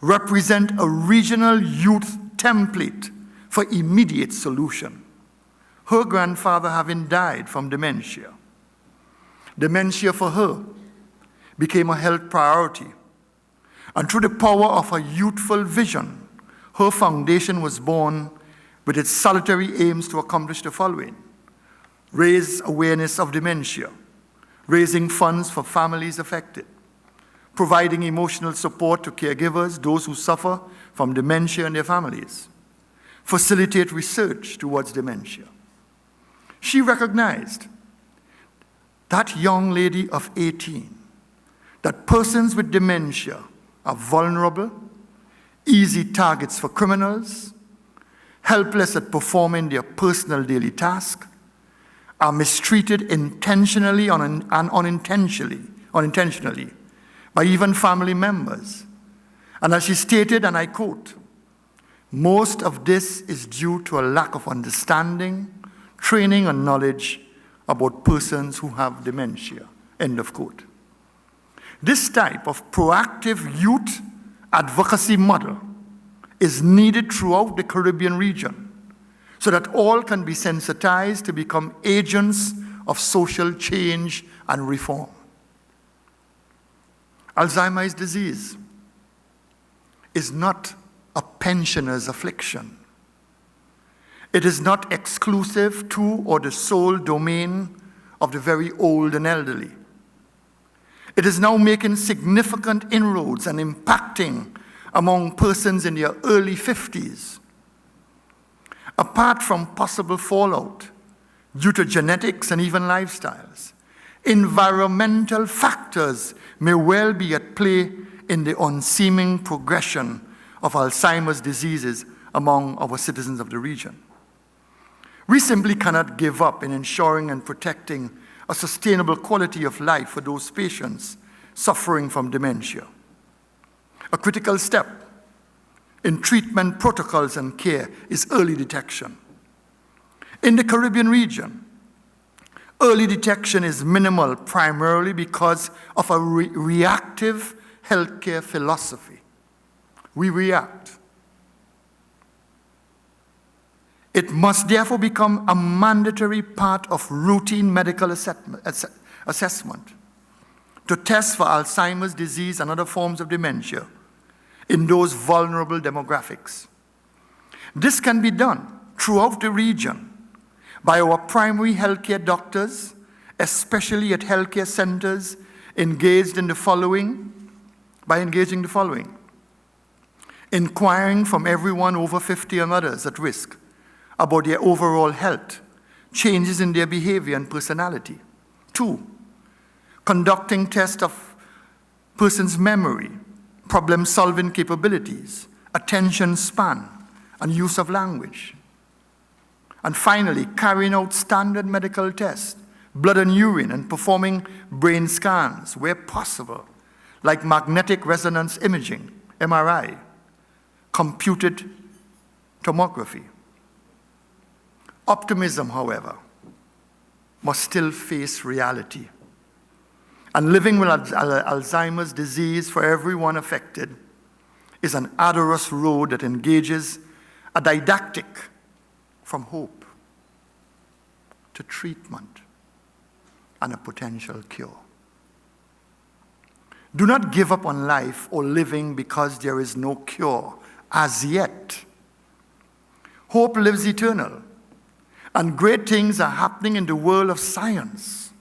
represent a regional youth template for immediate solution, her grandfather having died from dementia. Dementia for her became a health priority, and through the power of her youthful vision, her foundation was born with its solitary aims to accomplish the following: raise awareness of dementia, raising funds for families affected, providing emotional support to caregivers, those who suffer from dementia and their families, facilitate research towards dementia. She recognized, that young lady of 18, that persons with dementia are vulnerable, easy targets for criminals, helpless at performing their personal daily task, are mistreated intentionally and unintentionally by even family members. And as she stated, and I quote, "Most of this is due to a lack of understanding, training, and knowledge about persons who have dementia," end of quote. This type of proactive youth advocacy model is needed throughout the Caribbean region so that all can be sensitized to become agents of social change and reform. Alzheimer's disease is not a pensioner's affliction. It is not exclusive to or the sole domain of the very old and elderly. It is now making significant inroads and impacting among persons in their early 50s. Apart from possible fallout due to genetics and even lifestyles, environmental factors may well be at play in the unseeming progression of Alzheimer's diseases among our citizens of the region. We simply cannot give up in ensuring and protecting a sustainable quality of life for those patients suffering from dementia. A critical step in treatment protocols and care is early detection. In the Caribbean region, early detection is minimal primarily because of a reactive healthcare philosophy. We react. It must therefore become a mandatory part of routine medical assessment to test for Alzheimer's disease and other forms of dementia in those vulnerable demographics. This can be done throughout the region by our primary healthcare doctors, especially at healthcare centers, engaging the following: inquiring from everyone over 50 and others at risk about their overall health, changes in their behavior and personality. 2, conducting tests of person's memory, problem-solving capabilities, attention span, and use of language. And finally, carrying out standard medical tests, blood and urine, and performing brain scans where possible, like magnetic resonance imaging, MRI, computed tomography. Optimism, however, must still face reality. And living with Alzheimer's disease for everyone affected is an arduous road that engages a didactic from hope to treatment and a potential cure. Do not give up on life or living because there is no cure as yet. Hope lives eternal, and great things are happening in the world of science.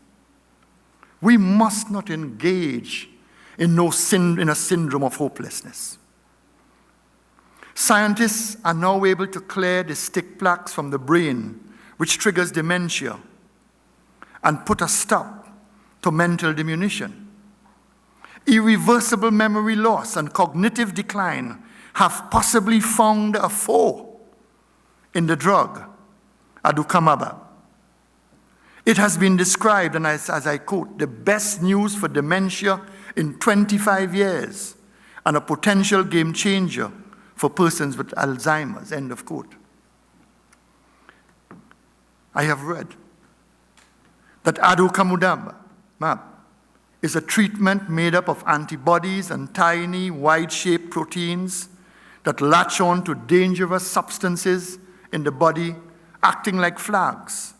We must not engage in a syndrome of hopelessness. Scientists are now able to clear the stick plaques from the brain, which triggers dementia, and put a stop to mental diminution. Irreversible memory loss and cognitive decline have possibly found a foe in the drug aducanumab. It has been described, and as I quote, the best news for dementia in 25 years and a potential game changer for persons with Alzheimer's, end of quote. I have read that aducanumab is a treatment made up of antibodies and tiny wide-shaped proteins that latch on to dangerous substances in the body, acting like flags,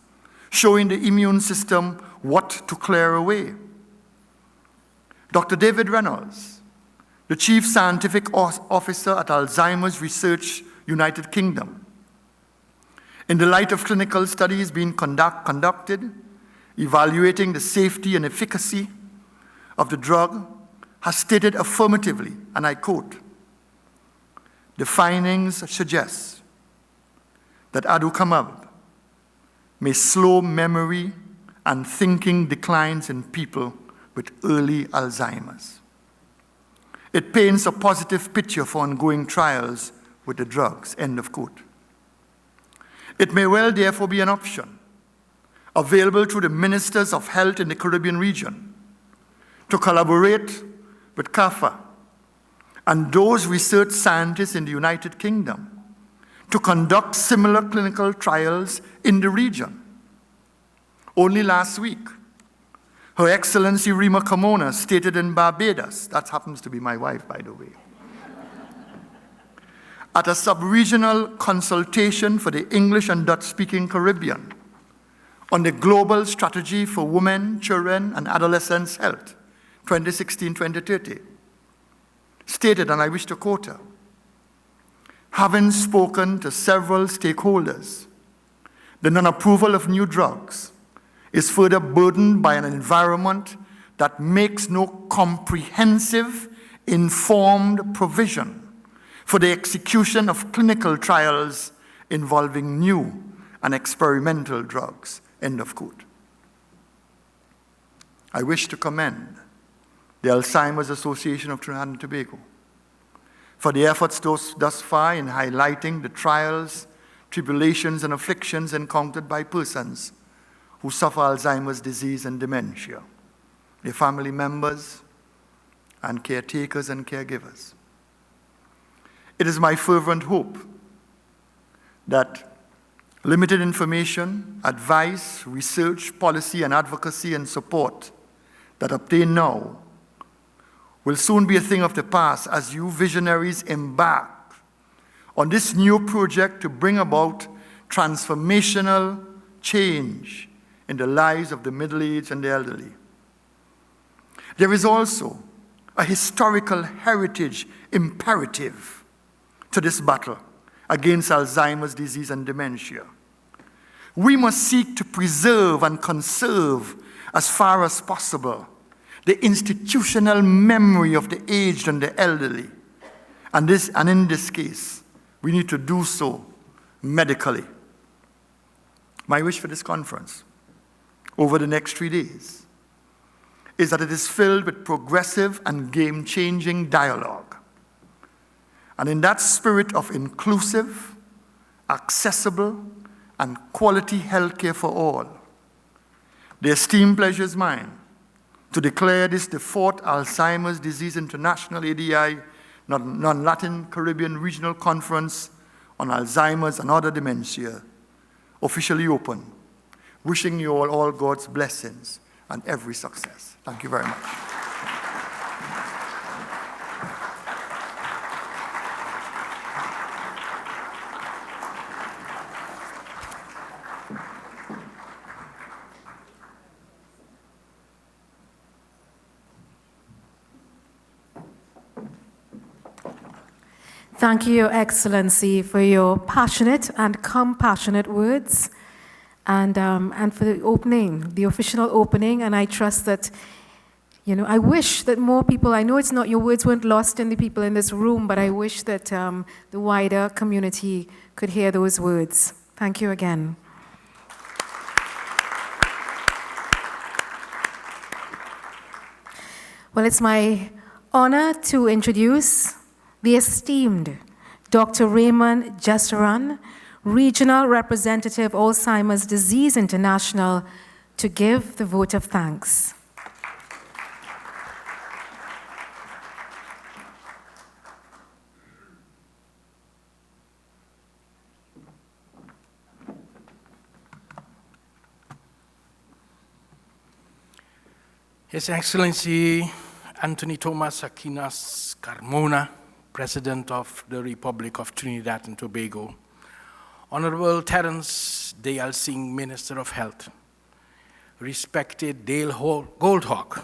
showing the immune system what to clear away. Dr. David Reynolds, the Chief Scientific Officer at Alzheimer's Research, United Kingdom, in the light of clinical studies being conducted, evaluating the safety and efficacy of the drug, has stated affirmatively, and I quote, "The findings suggest that aducanumab may slow memory and thinking declines in people with early Alzheimer's. It paints a positive picture for ongoing trials with the drugs," end of quote. It may well therefore be an option available to the ministers of health in the Caribbean region to collaborate with CAFA and those research scientists in the United Kingdom to conduct similar clinical trials in the region. Only last week, Her Excellency Rima Carmona stated in Barbados, that happens to be my wife, by the way, at a sub-regional consultation for the English and Dutch-speaking Caribbean on the Global Strategy for Women, Children, and Adolescents' Health, 2016-2030, stated, and I wish to quote her, "Having spoken to several stakeholders, the non-approval of new drugs is further burdened by an environment that makes no comprehensive, informed provision for the execution of clinical trials involving new and experimental drugs, end of quote. I wish to commend the Alzheimer's Association of Trinidad and Tobago for the efforts thus far in highlighting the trials, tribulations, and afflictions encountered by persons who suffer Alzheimer's disease and dementia, their family members, and caretakers and caregivers. It is my fervent hope that limited information, advice, research, policy, and advocacy and support that obtain now will soon be a thing of the past as you visionaries embark on this new project to bring about transformational change in the lives of the middle-aged and the elderly. There is also a historical heritage imperative to this battle against Alzheimer's disease and dementia. We must seek to preserve and conserve as far as possible the institutional memory of the aged and the elderly. And in this case, we need to do so medically. My wish for this conference over the next 3 days is that it is filled with progressive and game-changing dialogue. And in that spirit of inclusive, accessible, and quality healthcare for all, the esteemed pleasure is mine to declare this the 4th Alzheimer's Disease International ADI Non-Latin Caribbean Regional Conference on Alzheimer's and Other Dementia officially open, wishing you all God's blessings and every success. Thank you very much. Thank you, Your Excellency, for your passionate and compassionate words and for the opening, the official opening. And I trust that, I wish that more people, I know your words weren't lost in the people in this room, but I wish that the wider community could hear those words. Thank you again. Well, it's my honor to introduce the esteemed Dr. Raymond Jessaran, Regional Representative, Alzheimer's Disease International, to give the vote of thanks. His Excellency Anthony Thomas Aquinas Carmona, President of the Republic of Trinidad and Tobago, Honorable Terence Dale Singh, Minister of Health, respected Dale Goldhawk,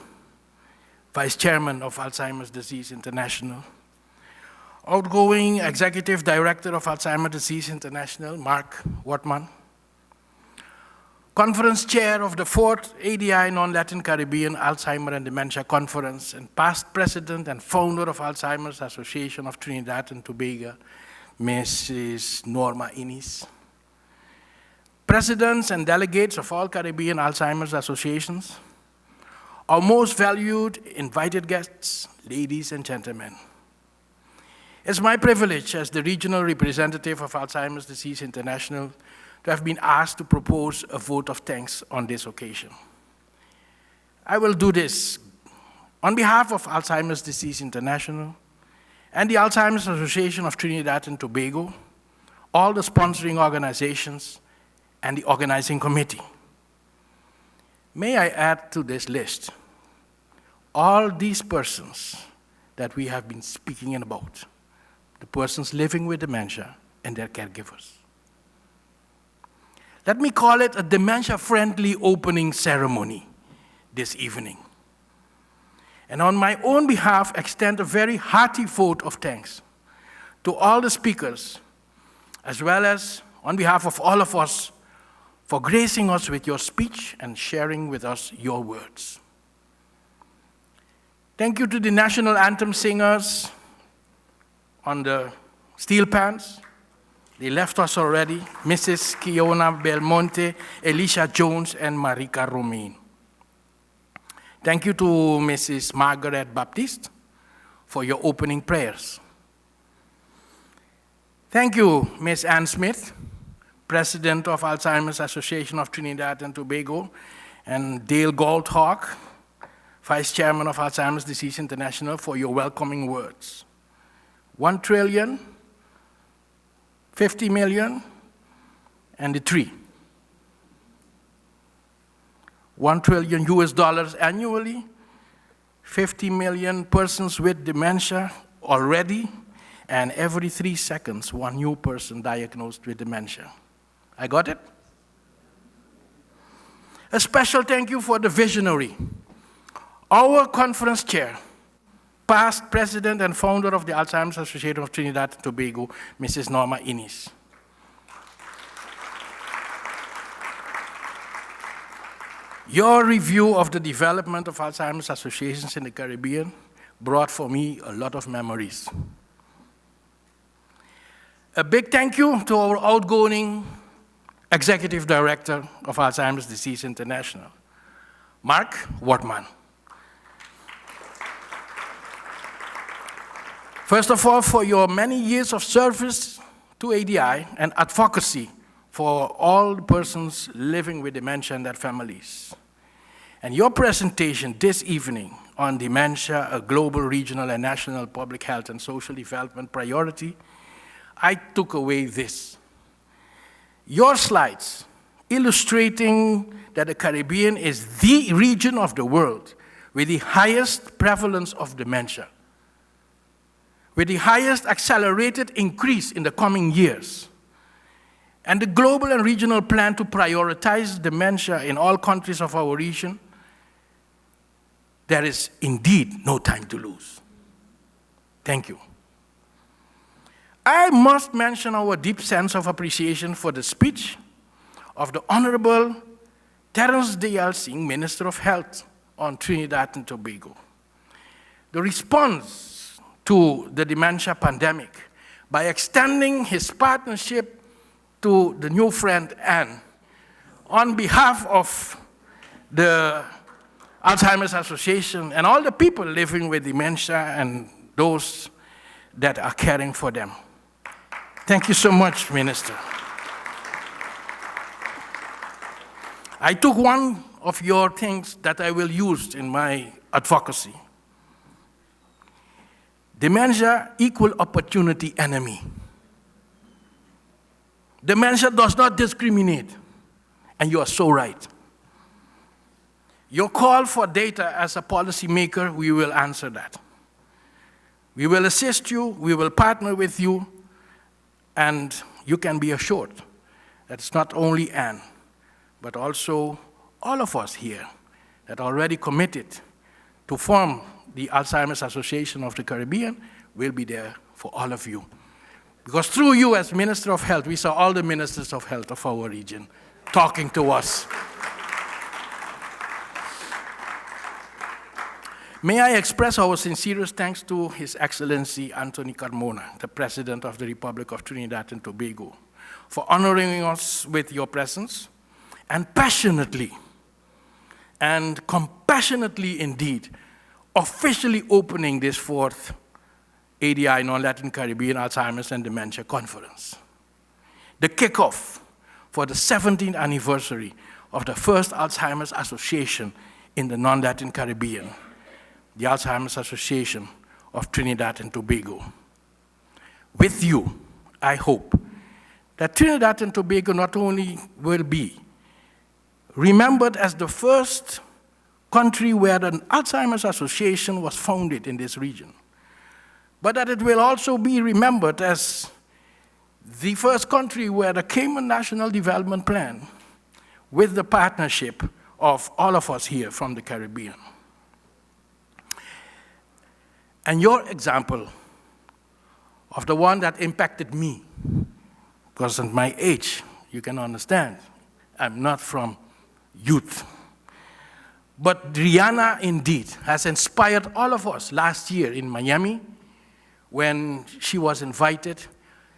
Vice Chairman of Alzheimer's Disease International, outgoing Executive Director of Alzheimer's Disease International, Mark Wortman, Conference Chair of the 4th ADI Non-Latin Caribbean Alzheimer and Dementia Conference, and past President and founder of Alzheimer's Association of Trinidad and Tobago, Mrs. Norma Innes. Presidents and delegates of all Caribbean Alzheimer's associations, our most valued invited guests, ladies and gentlemen. It's my privilege as the regional representative of Alzheimer's Disease International to have been asked to propose a vote of thanks on this occasion. I will do this on behalf of Alzheimer's Disease International and the Alzheimer's Association of Trinidad and Tobago, all the sponsoring organizations, and the organizing committee. May I add to this list all these persons that we have been speaking about, the persons living with dementia and their caregivers. Let me call it a dementia-friendly opening ceremony this evening. And on my own behalf, extend a very hearty vote of thanks to all the speakers, as well as on behalf of all of us, for gracing us with your speech and sharing with us your words. Thank you to the national anthem singers on the steel pans. They left us already, Mrs. Kiona Belmonte, Elisha Jones, and Marika Romain. Thank you to Mrs. Margaret Baptiste for your opening prayers. Thank you, Ms. Ann Smith, President of Alzheimer's Association of Trinidad and Tobago, and Dale Goldhawk, Vice Chairman of Alzheimer's Disease International, for your welcoming words. 1 trillion, 50 million, and the 3. $1 trillion US dollars annually, 50 million persons with dementia already, and every 3 seconds, 1 new person diagnosed with dementia. I got it? A special thank you for the visionary, our conference chair, past president and founder of the Alzheimer's Association of Trinidad and Tobago, Mrs. Norma Innes. Your review of the development of Alzheimer's associations in the Caribbean brought for me a lot of memories. A big thank you to our outgoing Executive Director of Alzheimer's Disease International, Mark Wortman. First of all, for your many years of service to ADI and advocacy for all the persons living with dementia and their families. And your presentation this evening on dementia, a global, regional, and national public health and social development priority, I took away this. Your slides illustrating that the Caribbean is the region of the world with the highest prevalence of dementia, with the highest accelerated increase in the coming years, and the global and regional plan to prioritize dementia in all countries of our region, there is indeed no time to lose. Thank you. I must mention our deep sense of appreciation for the speech of the Honorable Terence Dayal Singh, Minister of Health on Trinidad and Tobago. The response to the dementia pandemic by extending his partnership to the new friend Anne on behalf of the Alzheimer's Association and all the people living with dementia and those that are caring for them. Thank you so much, Minister. I took one of your things that I will use in my advocacy. Dementia, equal opportunity enemy. Dementia does not discriminate, and you are so right. Your call for data as a policymaker, we will answer that. We will assist you, we will partner with you, and you can be assured that it's not only Anne, but also all of us here that are already committed to form the Alzheimer's Association of the Caribbean will be there for all of you. Because through you as Minister of Health, we saw all the ministers of health of our region talking to us. May I express our sincerest thanks to His Excellency Anthony Carmona, the President of the Republic of Trinidad and Tobago, for honoring us with your presence and passionately and compassionately indeed, officially opening this 4th ADI Non-Latin Caribbean Alzheimer's and Dementia Conference. The kickoff for the 17th anniversary of the first Alzheimer's Association in the Non-Latin Caribbean, the Alzheimer's Association of Trinidad and Tobago. With you, I hope that Trinidad and Tobago not only will be remembered as the first country where an Alzheimer's Association was founded in this region, but that it will also be remembered as the first country where the Cayman National Development Plan, with the partnership of all of us here from the Caribbean. And your example of the one that impacted me, because at my age, you can understand, I'm not from youth. But Rihanna indeed has inspired all of us last year in Miami when she was invited.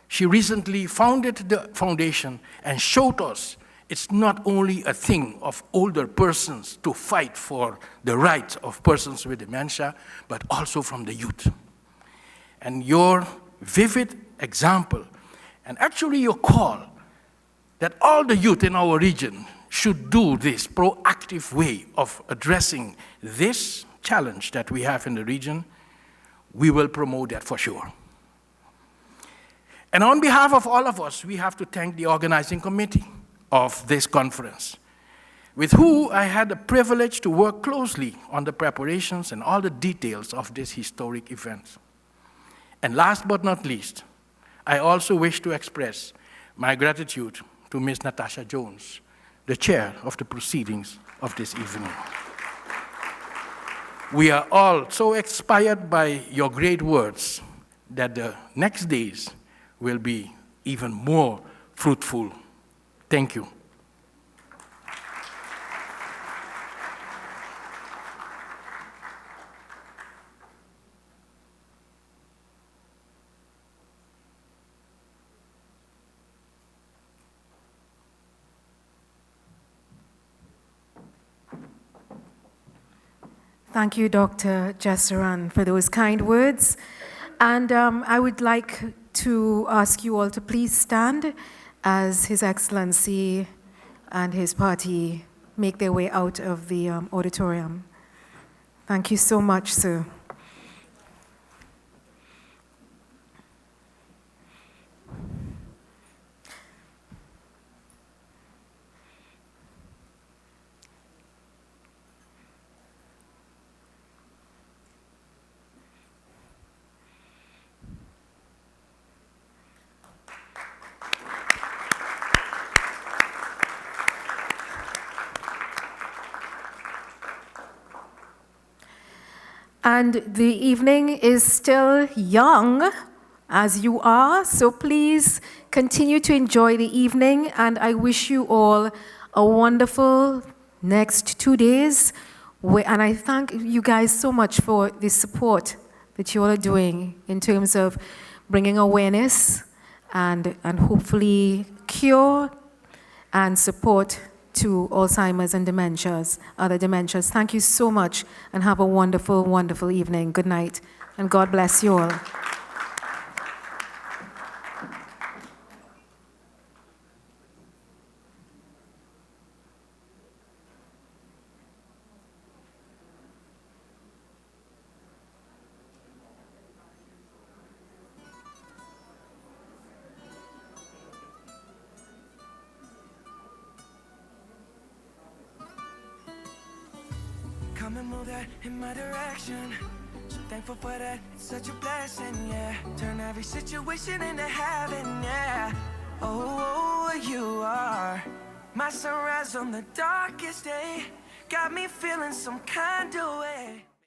She recently founded the foundation and showed us it's not only a thing of older persons to fight for the rights of persons with dementia, but also from the youth. And your vivid example, and actually your call, that all the youth in our region should do this proactive way of addressing this challenge that we have in the region, we will promote that for sure. And on behalf of all of us, we have to thank the organizing committee of this conference, with whom I had the privilege to work closely on the preparations and all the details of this historic event. And last but not least, I also wish to express my gratitude to Ms. Natasha Jones, the chair of the proceedings of this evening. We are all so inspired by your great words that the next days will be even more fruitful. Thank you. Thank you, Dr. Jessaran, for those kind words. And I would like to ask you all to please stand as His Excellency and his party make their way out of the auditorium. Thank you so much, sir. And the evening is still young, as you are, so please continue to enjoy the evening, and I wish you all a wonderful next 2 days. And I thank you guys so much for the support that you all are doing in terms of bringing awareness and hopefully cure and support to Alzheimer's and dementias, other dementias. Thank you so much and have a wonderful, wonderful evening. Good night, and God bless you all. Come and move that in my direction. So thankful for that, it's such a blessing, yeah. Turn every situation into heaven, yeah. Oh, you are my sunrise on the darkest day. Got me feeling some kind of way.